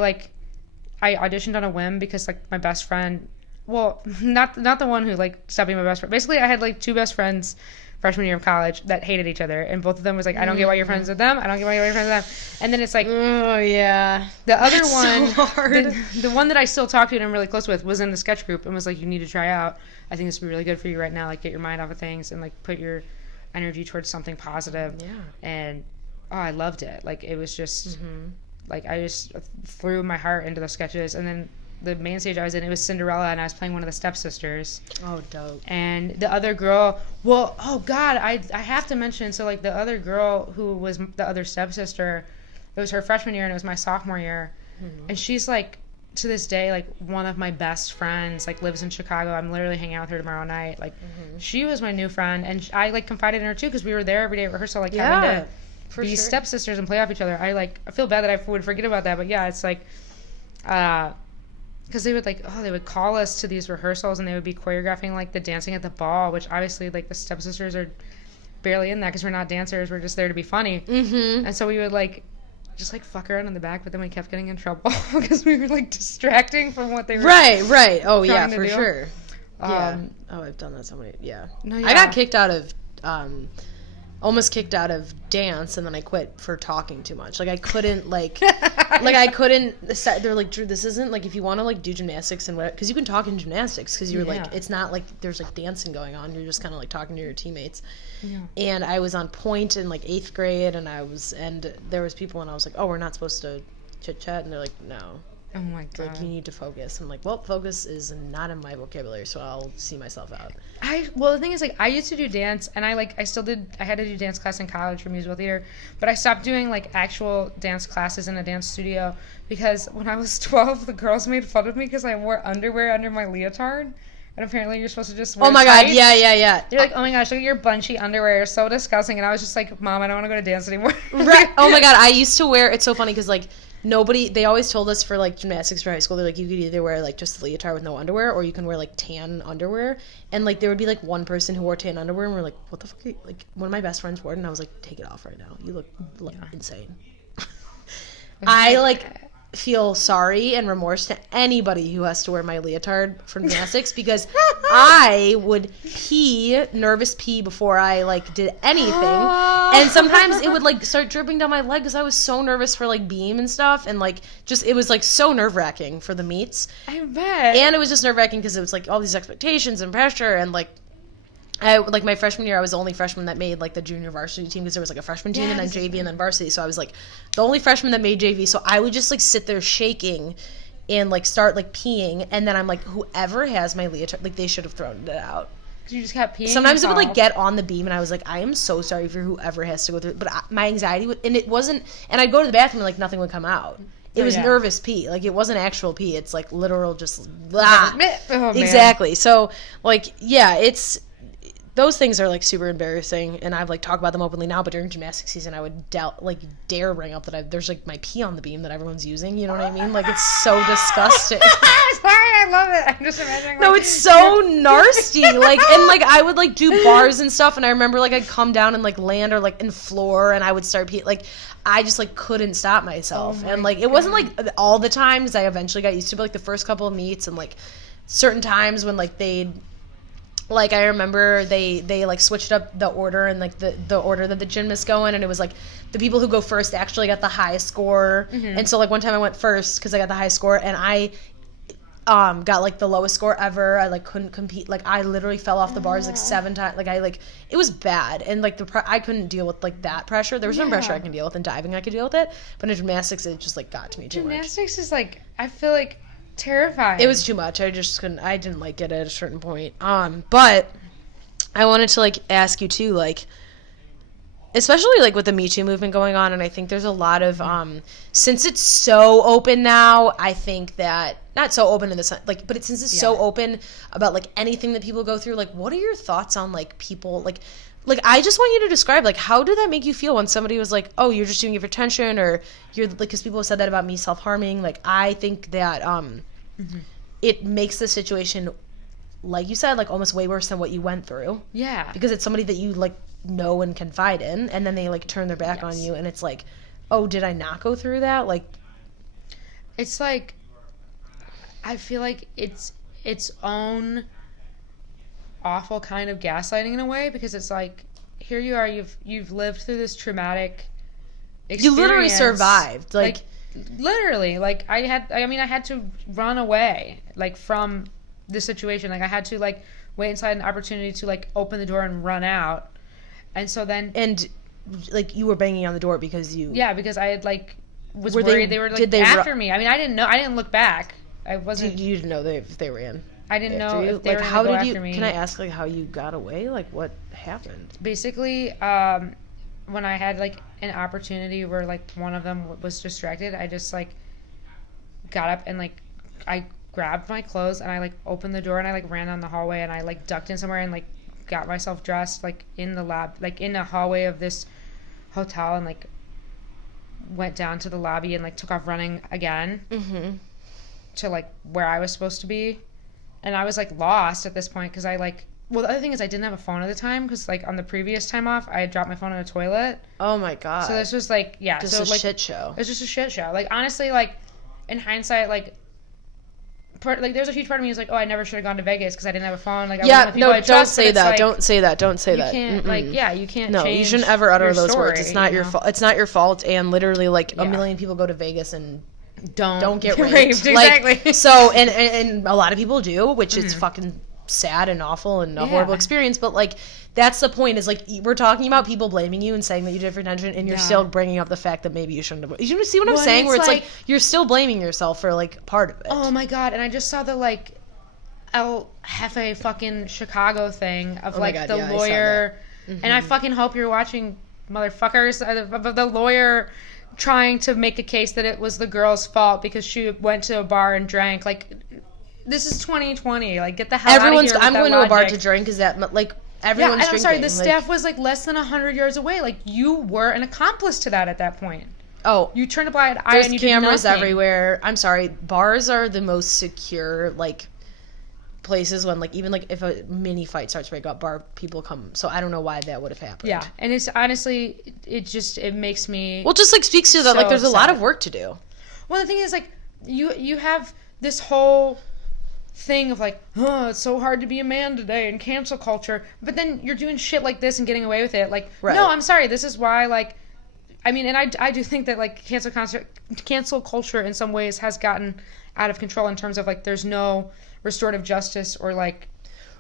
auditioned on a whim because like my best friend, well, not the one who like stopped being my best friend. Basically I had like two best friends freshman year of college that hated each other, and both of them was like, I don't get why you're friends with them. I don't get why you're friends with them. And then it's like, oh yeah, the other one, so hard. the one that I still talk to and I'm really close with was in the sketch group and was like, you need to try out. I think this would be really good for you right now. Like, get your mind off of things and like put your energy towards something positive. Yeah. And I loved it. Like, it was just like I just threw my heart into the sketches. And then the main stage I was in, it was Cinderella, and I was playing one of the stepsisters. Oh, dope. And the other girl, well, oh God, I have to mention, so like the other girl who was the other stepsister, it was her freshman year and it was my sophomore year. And she's like, to this day, like one of my best friends, like lives in Chicago. I'm literally hanging out with her tomorrow night. Like she was my new friend, and I like confided in her too, because we were there every day at rehearsal, like having to be stepsisters and play off each other. I feel bad that I would forget about that, but yeah, it's like, because they would they would call us to these rehearsals and they would be choreographing like the dancing at the ball, which obviously like the stepsisters are barely in that because we're not dancers, we're just there to be funny. And so we would like just like fuck around in the back, but then we kept getting in trouble because we were like distracting from what they were right. Oh yeah, to for do. sure. I've done that so many. No, I got kicked out of almost kicked out of dance, and then I quit for talking too much. Like I couldn't they're like, Drew, this isn't like, if you want to like do gymnastics and what, because you can talk in gymnastics, because you're like, it's not like there's like dancing going on, you're just kind of like talking to your teammates. And I was on point in like 8th grade, and there was people, and I was like, oh, we're not supposed to chit chat, and they're like, no. Oh my God. Like, you need to focus. I'm like, well, focus is not in my vocabulary, so I'll see myself out. Well, the thing is, like, I used to do dance, and I had to do dance class in college for musical theater, but I stopped doing, like, actual dance classes in a dance studio, because when I was 12, the girls made fun of me because I wore underwear under my leotard, and apparently you're supposed to just wear God, tights. yeah. They're like, oh my gosh, look at your bunchy underwear, you're so disgusting, and I was just like, Mom, I don't want to go to dance anymore. Right. Oh my God, I used to wear, it's so funny, because, like, they always told us for like gymnastics for high school, they're like, you could either wear like just the leotard with no underwear, or you can wear like tan underwear. And like there would be like one person who wore tan underwear, and we're like, what the fuck are you? Like one of my best friends wore it, and I was like, take it off right now, you look insane. I like feel sorry and remorse to anybody who has to wear my leotard for gymnastics, because I would nervous pee before I like did anything, and sometimes it would like start dripping down my leg because I was so nervous for like beam and stuff, and like just it was like so nerve-wracking for the meets. I bet. And it was just nerve-wracking because it was like all these expectations and pressure, and like my freshman year, I was the only freshman that made like the junior varsity team, because there was like a freshman team and then JV and then varsity. So I was like the only freshman that made JV. So I would just like sit there shaking and like start like peeing, and then I'm like, whoever has my leotard, like they should have thrown it out. Because you just kept peeing. Sometimes it would like get on the beam, and I was like, I am so sorry for whoever has to go through it. But my anxiety would, and it wasn't, and I'd go to the bathroom and like nothing would come out. It was nervous pee. Like, it wasn't actual pee. It's like literal just blah. Oh, exactly. So like, yeah, those things are like super embarrassing, and I've like talked about them openly now. But during gymnastics season, I would dare bring up that there's like my pee on the beam that everyone's using. You know what I mean? Like, it's so disgusting. Sorry, I love it. I'm just imagining. No, it's so nasty. Like, and like I would like do bars and stuff, and I remember like I'd come down and like land or like in floor, and I would start pee. Like, I just like couldn't stop myself, and like it wasn't like all the time, because I eventually got used to it, but like the first couple of meets and like certain times when like they'd. Like, I remember they like switched up the order, and like the order that the gymnasts go in, and it was like the people who go first actually got the highest score. And so like one time I went first because I got the highest score, and I got like the lowest score ever. I like couldn't compete. Like, I literally fell off the bars like 7 times. Like it was bad, and like I couldn't deal with like that pressure. There was no pressure I can deal with, and diving I could deal with it, but in gymnastics it just like got to me too much. Gymnastics is like, I feel like terrifying. It was too much. I didn't like it at a certain point. But I wanted to like ask you too, like, especially like with the Me Too movement going on, and I think there's a lot of since it's so open now, I think that not so open in the sense like, but since it's so open about like anything that people go through, like, what are your thoughts on like people like I just want you to describe, like, how did that make you feel when somebody was like, oh, you're just doing it for attention, or you're like, because people have said that about me self-harming. Like, I think that it makes the situation, like you said, like almost way worse than what you went through. Yeah. Because it's somebody that you like know and confide in, and then they like turn their back on you, and it's like, oh, did I not go through that? Like, it's like, I feel like it's its own awful kind of gaslighting in a way, because it's like, here you are, you've lived through this traumatic experience. You literally survived. Like literally, like I had to run away, like, from the situation. Like, I had to, like, wait until I had an opportunity to, like, open the door and run out. And so then... And, like, you were banging on the door because you... Yeah, because I had, like, was worried they were, like, after me. I mean, I didn't know. I didn't look back. I wasn't... You didn't know if they ran. I didn't know if they like, were how going to did go you? after me. Can I ask, like, how you got away? Like, what happened? Basically, when I had, like, an opportunity where, like, one of them was distracted, I just, like, got up and, like, I grabbed my clothes and I, like, opened the door and I, like, ran down the hallway and I, like, ducked in somewhere and, like, got myself dressed, like, in the lab, like, in the hallway of this hotel, and, like, went down to the lobby and, like, took off running again to, like, where I was supposed to be. And I was, like, lost at this point because I, like, well, the other thing is I didn't have a phone at the time because, like, on the previous time off, I had dropped my phone in a toilet. Oh, my God. So this was, like, yeah. Just so, a like, shit show. It was just a shit show. Like, honestly, like, in hindsight, like, there's a huge part of me who's like, oh, I never should have gone to Vegas because I didn't have a phone. Like, I wasn't with people I trust, don't say that. Like, don't say that. Don't say you that. Can't, like, yeah, you can't. No, change you shouldn't ever utter your those story, words. It's not your fault. It's not your fault. And literally, like, a million people go to Vegas and don't get raped. Exactly. Like, so, and a lot of people do, which is fucking sad and awful and a horrible experience. But, like, that's the point, is, like, we're talking about people blaming you and saying that you did for attention, and you're still bringing up the fact that maybe you shouldn't have. You see what I'm saying? Where it's like you're still blaming yourself for, like, part of it. Oh my God! And I just saw the, like, El Jefe fucking Chicago thing of, like, the lawyer, and I fucking hope you're watching, motherfuckers, of the lawyer trying to make a case that it was the girl's fault because she went to a bar and drank. Like, this is 2020. Like, get the hell out of here. I'm going to a bar to drink. Is that, like, everyone's and I'm drinking? sorry, the staff was, like, less than 100 yards away. Like, you were an accomplice to that at that point. Oh, you turned a blind eye and you did nothing. There's cameras everywhere. I'm sorry, bars are the most secure, like, places when, like, even, like, if a mini fight starts to break up, bar people come. So I don't know why that would have happened. Yeah, and it's honestly, it makes me. Well, just, like, speaks to that, like, there's a lot of work to do. Well, the thing is, like, you have this whole thing of, like, oh, it's so hard to be a man today and cancel culture, but then you're doing shit like this and getting away with it. Like, no, I'm sorry, this is why, like, I mean, and I do think that, like, cancel culture in some ways has gotten out of control in terms of, like, there's no restorative justice or, like,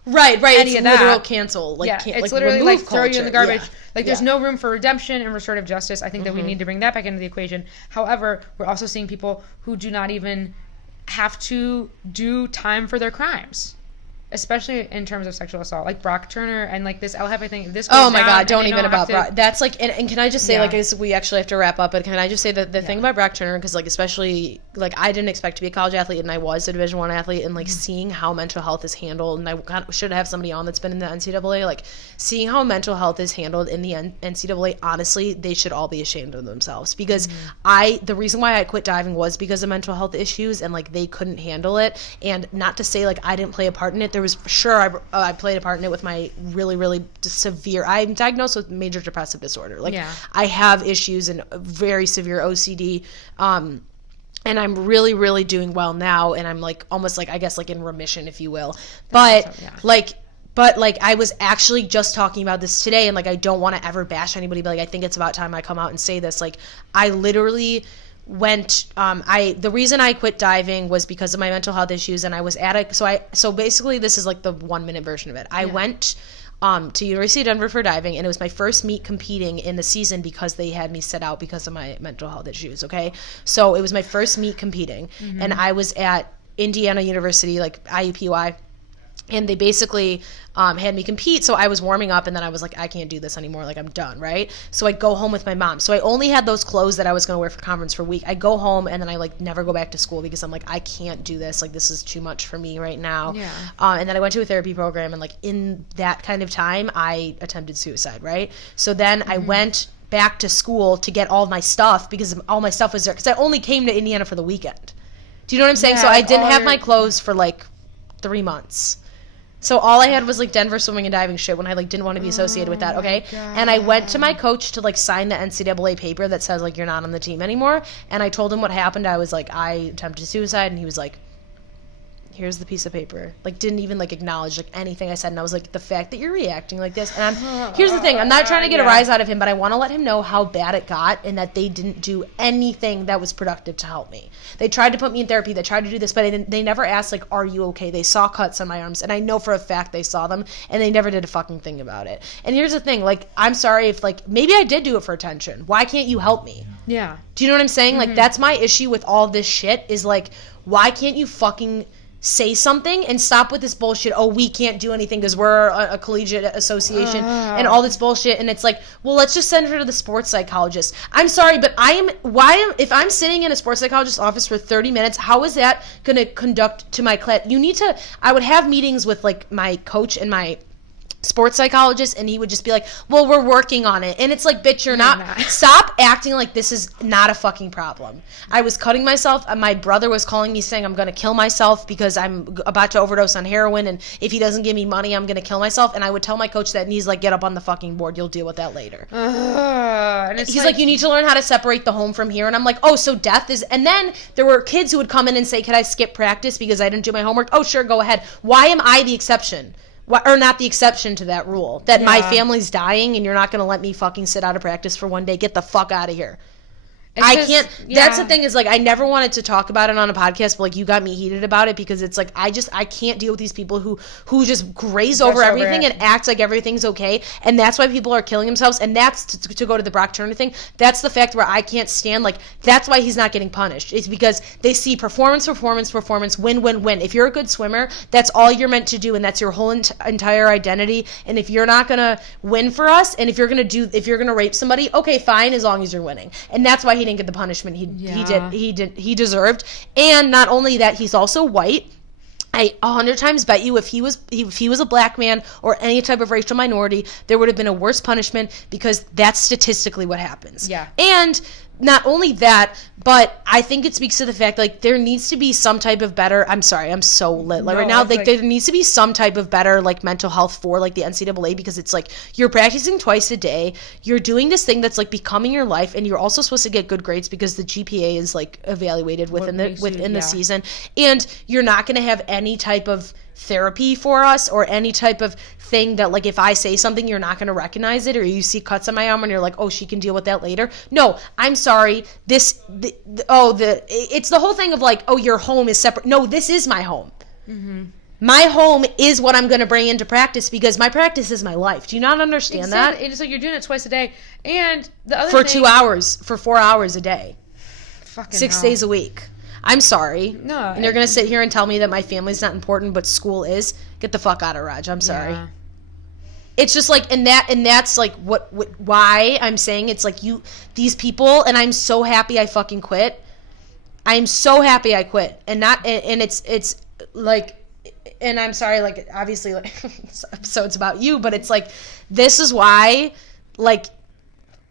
right any it's of that. literal cancel, like, yeah, it's like, literally like throw culture. You in the garbage. Like, there's no room for redemption and restorative justice. I think that we need to bring that back into the equation. However, we're also seeing people who do not even have to do time for their crimes, especially in terms of sexual assault, like Brock Turner and, like, this El Jefe thing. This goes oh my down, God, don't even about to... Brock. That's, like, and can I just say, like, we actually have to wrap up, but can I just say that the thing about Brock Turner, because, like, especially, like, I didn't expect to be a college athlete, and I was a Division I athlete, and, like, seeing how mental health is handled, and I should have somebody on that's been in the NCAA, like, seeing how mental health is handled in the NCAA, honestly, they should all be ashamed of themselves, because the reason why I quit diving was because of mental health issues, and, like, they couldn't handle it, and not to say, like, I didn't play a part in it. There was, sure, I played a part in it with my really, really severe, I'm diagnosed with major depressive disorder. Like, I have issues and very severe OCD, and I'm really, really doing well now, and I'm, like, almost, like, I guess, like, in remission, if you will. But, But, like, I was actually just talking about this today, and, like, I don't want to ever bash anybody, but, like, I think it's about time I come out and say this. Like, I literally went, the reason I quit diving was because of my mental health issues, and I was at a, so basically this is, like, the 1 minute version of it. I went to University of Denver for diving, and it was my first meet competing in the season because they had me sit out because of my mental health issues, okay? So it was my first meet competing, and I was at Indiana University, like, IUPUI, and they basically had me compete, so I was warming up, and then I was like, I can't do this anymore, like, I'm done, right? So I go home with my mom. So I only had those clothes that I was going to wear for conference for a week. I go home, and then I, like, never go back to school because I'm like, I can't do this, like, this is too much for me right now. And then I went to a therapy program, and, like, in that kind of time, I attempted suicide, right? So then I went back to school to get all my stuff because all my stuff was there, because I only came to Indiana for the weekend. Do you know what I'm saying? So I didn't have my clothes for, like, 3 months. So all I had was, like, Denver swimming and diving shit when I, like, didn't want to be associated with that, okay? And I went to my coach to, like, sign the NCAA paper that says, like, you're not on the team anymore. And I told him what happened. I was like, I attempted suicide. And he was like, here's the piece of paper. Like, didn't even, like, acknowledge, like, anything I said. And I was like, the fact that you're reacting like this. And here's the thing. I'm not trying to get a rise out of him, but I want to let him know how bad it got and that they didn't do anything that was productive to help me. They tried to put me in therapy. They tried to do this, but they never asked, like, are you okay? They saw cuts on my arms, and I know for a fact they saw them, and they never did a fucking thing about it. And here's the thing. Like, I'm sorry if, like, maybe I did do it for attention. Why can't you help me? Yeah. Do you know what I'm saying? Like, that's my issue with all this shit is, like, why can't you fucking say something and stop with this bullshit? Oh, we can't do anything because we're a collegiate association and all this bullshit. And it's like, well, let's just send her to the sports psychologist. I'm sorry, but if I'm sitting in a sports psychologist's office for 30 minutes, how is that going to conduct to my class? I would have meetings with, like, my coach and my sports psychologist, and he would just be like, well, we're working on it. And it's like, bitch, you're not. Stop acting like this is not a fucking problem. I was cutting myself. My brother was calling me saying I'm going to kill myself because I'm about to overdose on heroin, and if he doesn't give me money, I'm going to kill myself. And I would tell my coach that, and he's like, get up on the fucking board. You'll deal with that later. And he's like, you need to learn how to separate the home from here. And I'm like, oh, so death is... And then there were kids who would come in and say, could I skip practice because I didn't do my homework? Oh, sure, go ahead. Why am I the exception? Or not the exception to that rule, that my family's dying and you're not going to let me fucking sit out of practice for one day. Get the fuck out of here. I can't. That's the thing is, like, I never wanted to talk about it on a podcast, but, like, you got me heated about it because it's like I can't deal with these people who just graze over everything and act like everything's okay, and that's why people are killing themselves. And that's to go to the Brock Turner thing. That's the fact where I can't stand. Like, that's why he's not getting punished. It's because they see performance, win, win, win. If you're a good swimmer, that's all you're meant to do, and that's your whole entire identity. And if you're not gonna win for us, and if you're gonna rape somebody, okay, fine, as long as you're winning. And that's why he didn't get the punishment he deserved. And not only that, he's also white. I 100 times bet you if he was a black man or any type of racial minority, there would have been a worse punishment because that's statistically what happens. Yeah. And not only that, but I think it speaks to the fact, like, there needs to be some type of better... I'm sorry, I'm so lit right now. Like, there needs to be some type of better, like, mental health for, like, the NCAA, because it's like, you're practicing twice a day, you're doing this thing that's, like, becoming your life, and you're also supposed to get good grades because the GPA is, like, evaluated within the season, and you're not going to have any type of therapy for us or any type of thing that, like, if I say something, you're not going to recognize it, or you see cuts on my arm and you're like, oh, she can deal with that later. No, I'm sorry. It's the whole thing of, like, oh, your home is separate. No, this is my home. Mm-hmm. My home is what I'm going to bring into practice because my practice is my life. Do you not understand that? It's like you're doing it twice a day. And the other for 2 hours, for 4 hours a day. Fucking 6 days a week. I'm sorry. No. And you're going to sit here and tell me that my family's not important, but school is? Get the fuck out of Raj. I'm sorry. Yeah. It's just like, and that's like why I'm saying it's like these people, and I'm so happy I fucking quit. I'm so happy I quit. And it's like, and I'm sorry, like, obviously, like, this episode's about you, but it's like, this is why, like,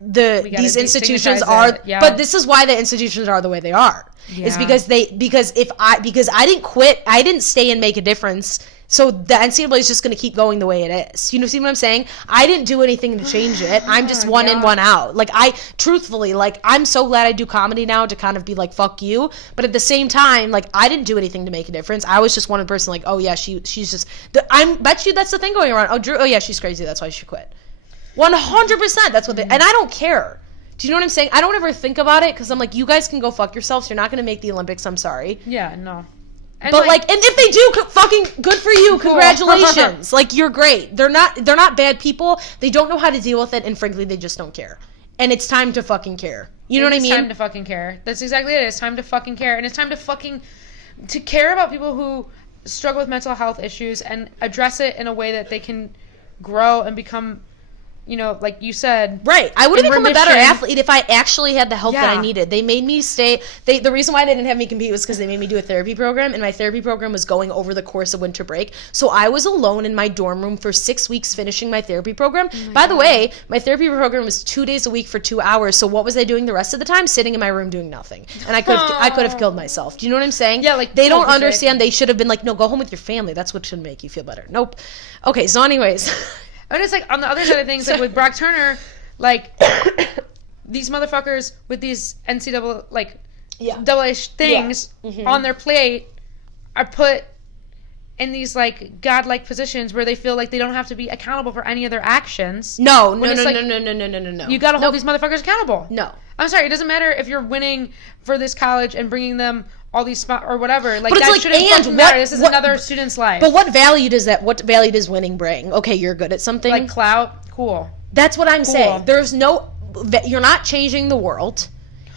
these institutions are, but this is why the institutions are the way they are. Yeah. It's because I didn't quit, I didn't stay and make a difference. So the NCAA is just going to keep going the way it is. You see what I'm saying? I didn't do anything to change it. I'm just one in, one out. Like, truthfully, like, I'm so glad I do comedy now to kind of be like, fuck you. But at the same time, like, I didn't do anything to make a difference. I was just one person like, oh yeah, she's just, I bet you that's the thing going around. Oh, Drew, oh yeah, she's crazy. That's why she quit. 100%. That's what and I don't care. Do you know what I'm saying? I don't ever think about it because I'm like, you guys can go fuck yourselves. You're not going to make the Olympics. I'm sorry. Yeah, no. And but like, and if they do, fucking good for you. Congratulations. Like, you're great. They're not bad people. They don't know how to deal with it, and frankly, they just don't care. And it's time to fucking care. You know what I mean? It's time to fucking care. That's exactly it. It's time to fucking care, and it's time to care about people who struggle with mental health issues and address it in a way that they can grow and become, you know, like you said. Right. I would have become a better athlete if I actually had the help that I needed. They made me stay. The reason why they didn't have me compete was because they made me do a therapy program, and my therapy program was going over the course of winter break. So I was alone in my dorm room for 6 weeks finishing my therapy program. By the way, my therapy program was 2 days a week for 2 hours. So what was I doing the rest of the time? Sitting in my room doing nothing. And I could have killed myself. Do you know what I'm saying? Yeah, like, they don't understand. They should have been like, no, go home with your family. That's what should make you feel better. Nope. Okay, so anyways. And it's like, on the other side of things, like with Brock Turner, like, these motherfuckers with these NCAA, like, double-A things on their plate are put in these like godlike positions where they feel like they don't have to be accountable for any of their actions. No. You gotta hold these motherfuckers accountable. No. I'm sorry, it doesn't matter if you're winning for this college and bringing them all these or whatever. Like, but that shouldn't fucking matter. This is another student's life. But what value does winning bring? Okay, you're good at something. Like clout, cool. That's what I'm saying. You're not changing the world.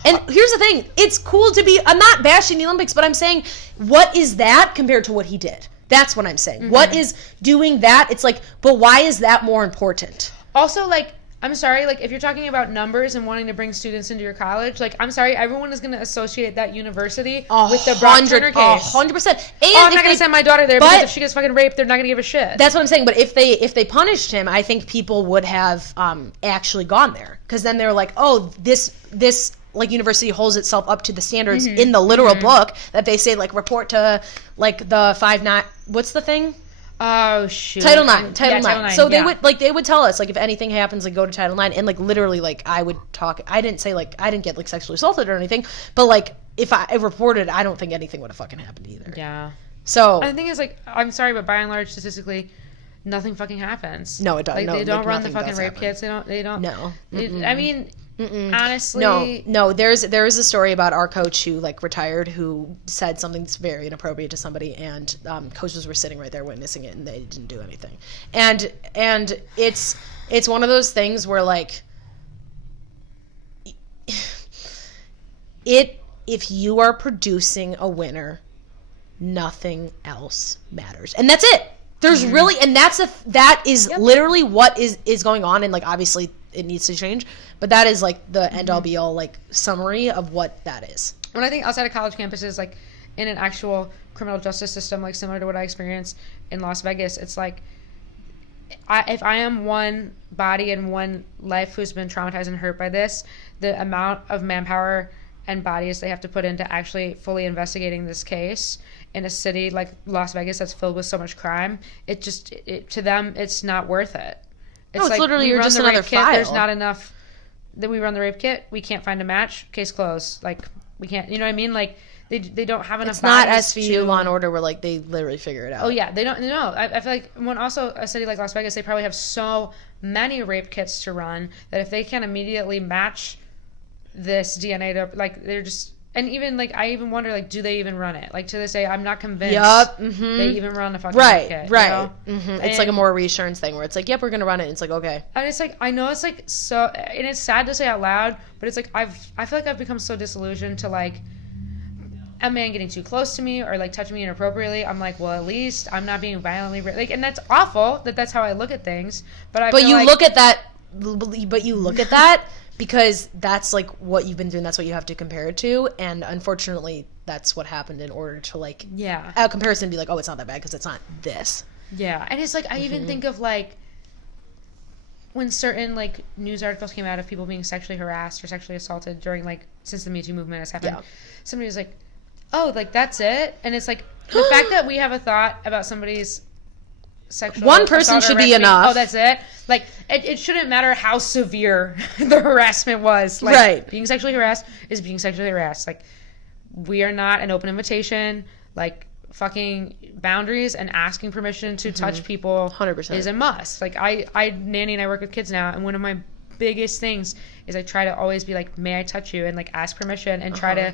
And here's the thing. It's cool to be, I'm not bashing the Olympics, but I'm saying, what is that compared to what he did? That's what I'm saying. Mm-hmm. What is doing that? It's like, but why is that more important? Also, like, I'm sorry, like, if you're talking about numbers and wanting to bring students into your college, like, I'm sorry, everyone is going to associate that university with the Brock Turner case. 100%. And I'm not going to send my daughter there because if she gets fucking raped, they're not going to give a shit. That's what I'm saying. But if they punished him, I think people would have actually gone there. Because then they're like, oh, this like university holds itself up to the standards in the literal book that they say, like, report to, like, the 5-9, what's the thing? Oh shoot. Title IX. So they would tell us, like, if anything happens, like, go to Title IX, and like literally, like, I didn't get like sexually assaulted or anything, but like if I reported, I don't think anything would have fucking happened either. Yeah. So and the thing is, like, I'm sorry, but by and large, statistically, nothing fucking happens. No, it doesn't. Like, they don't run the fucking rape kits. They don't. No. I mean. Honestly, no. There is a story about our coach who, like, retired, who said something that's very inappropriate to somebody, and coaches were sitting right there witnessing it, and they didn't do anything. And it's one of those things where, like, if you are producing a winner, nothing else matters, and that's it. There's really, and that is literally what is going on, and, like, obviously it needs to change, but that is, like, the end all be all, like, summary of what that is. When I think outside of college campuses, like, in an actual criminal justice system, like, similar to what I experienced in Las Vegas, it's like, if I am one body and one life who's been traumatized and hurt by this, the amount of manpower and bodies they have to put into actually fully investigating this case in a city like Las Vegas that's filled with so much crime, to them, it's not worth it. It's like, literally, you're just another file. There's not enough that we run the rape kit. We can't find a match. Case closed. Like, we can't, you know what I mean? Like, they don't have enough. It's not SVU Law and Order where, like, they literally figure it out. Oh yeah, they don't. No, I feel like when also a city like Las Vegas, they probably have so many rape kits to run that if they can't immediately match this DNA to, like, they're just. And even, like, I even wonder, like, do they even run it? Like, to this day, I'm not convinced they even run a fucking kit. Right. You know? It's like a more reassurance thing where it's like, yep, we're going to run it. And it's like, okay. And it's like, I know it's like so, and it's sad to say out loud, but it's like, I feel like I've become so disillusioned to, like, a man getting too close to me or, like, touching me inappropriately. I'm like, well, at least I'm not being violently, like, and that's awful that that's how I look at things. But you look at that because that's, like, what you've been doing. That's what you have to compare it to. And unfortunately, that's what happened in order to, like, a comparison be like, oh, it's not that bad because it's not this. Yeah. And it's like, I even think of, like, when certain, like, news articles came out of people being sexually harassed or sexually assaulted during, like, since the Me Too movement has happened, somebody was like, oh, like, that's it? And it's like, the fact that we have a thought about somebody's sexual one person should be enough. Oh, that's it? Like, it shouldn't matter how severe the harassment was. Like, right. Being sexually harassed is being sexually harassed. Like, we are not an open invitation. Like, fucking boundaries and asking permission to touch people 100% is a must. Like, I nanny and I work with kids now, and one of my biggest things is I try to always be like, may I touch you? And, like, ask permission and try to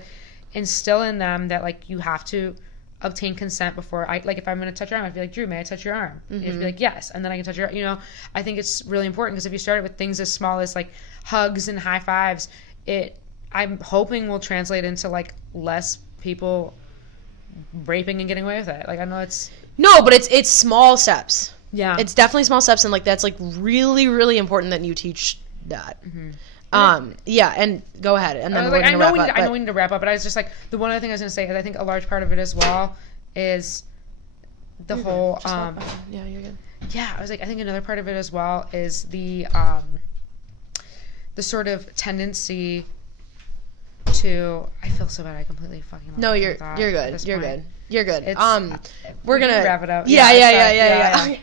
instill in them that, like, you have to obtain consent before if I'm going to touch your arm, I'd be like, Drew, may I touch your arm? You have to be like, yes, and then I can touch your arm. You know, I think it's really important because if you start it with things as small as, like, hugs and high fives, I'm hoping will translate into, like, less people raping and getting away with it. Like, I know it's... No, but it's small steps. Yeah. It's definitely small steps, and, like, that's, like, really, really important that you teach that. Yeah, and go ahead, and then we're gonna wrap up. I know we need to wrap up, but I was just like, the one other thing I was gonna say is I think a large part of it as well is the whole yeah, you're good. Yeah, I was like, I think another part of it as well is the sort of tendency to, I feel so bad, I completely fucking no, you're good. You're good. We're gonna wrap it up. Yeah.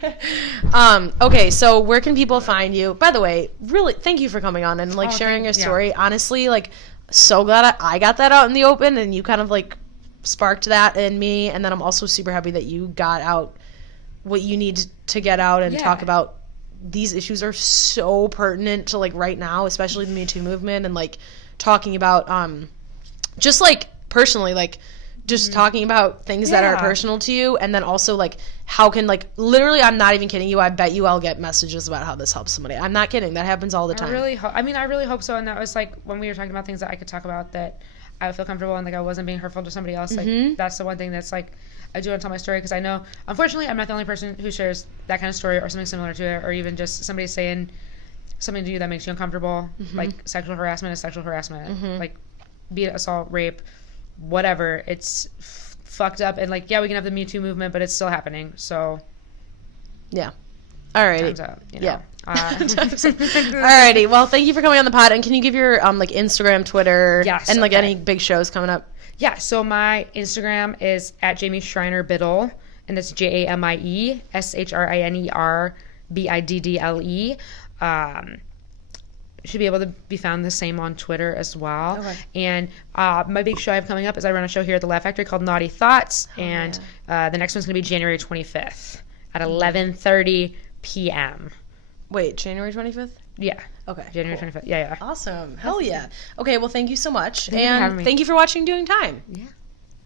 Okay, so where can people find you? By the way, really, thank you for coming on and, like, sharing your story. Honestly, like, so glad I got that out in the open, and you kind of, like, sparked that in me, and then I'm also super happy that you got out what you need to get out and talk about. These issues are so pertinent to like right now, especially the Me Too movement, and like talking about just like personally, like just talking about things that are personal to you, and then also like how can like literally, I'm not even kidding you, I bet you I'll get messages about how this helps somebody. I'm not kidding, that happens all the time. I really hope so. And that was like when we were talking about things that I could talk about that I would feel comfortable and like I wasn't being hurtful to somebody else. Like that's the one thing that's like I do want to tell my story, because I know unfortunately I'm not the only person who shares that kind of story or something similar to it, or even just somebody saying something to you that makes you uncomfortable. Like sexual harassment is sexual harassment. Like be it assault, rape, whatever. It's fucked up, and like we can have the Me Too movement, but it's still happening. So yeah. Alrighty. Time's up, you know? Yeah. Alrighty. Well, thank you for coming on the pod. And can you give your like Instagram, Twitter, and like any big shows coming up? Yeah. So my Instagram is at Jamie Schreiner Biddle, and that's JamieSchreinerBiddle. Should be able to be found the same on Twitter as well. Okay. And my big show I have coming up is I run a show here at the Laugh Factory called Naughty Thoughts, the next one's going to be January 25th at 11:30 p.m. Wait, January 25th? Yeah. Okay. January 25th. Yeah. Awesome. Hell yeah. Okay, well, thank you so much. Thank you for having me. Thank you for watching Doing Time. Yeah.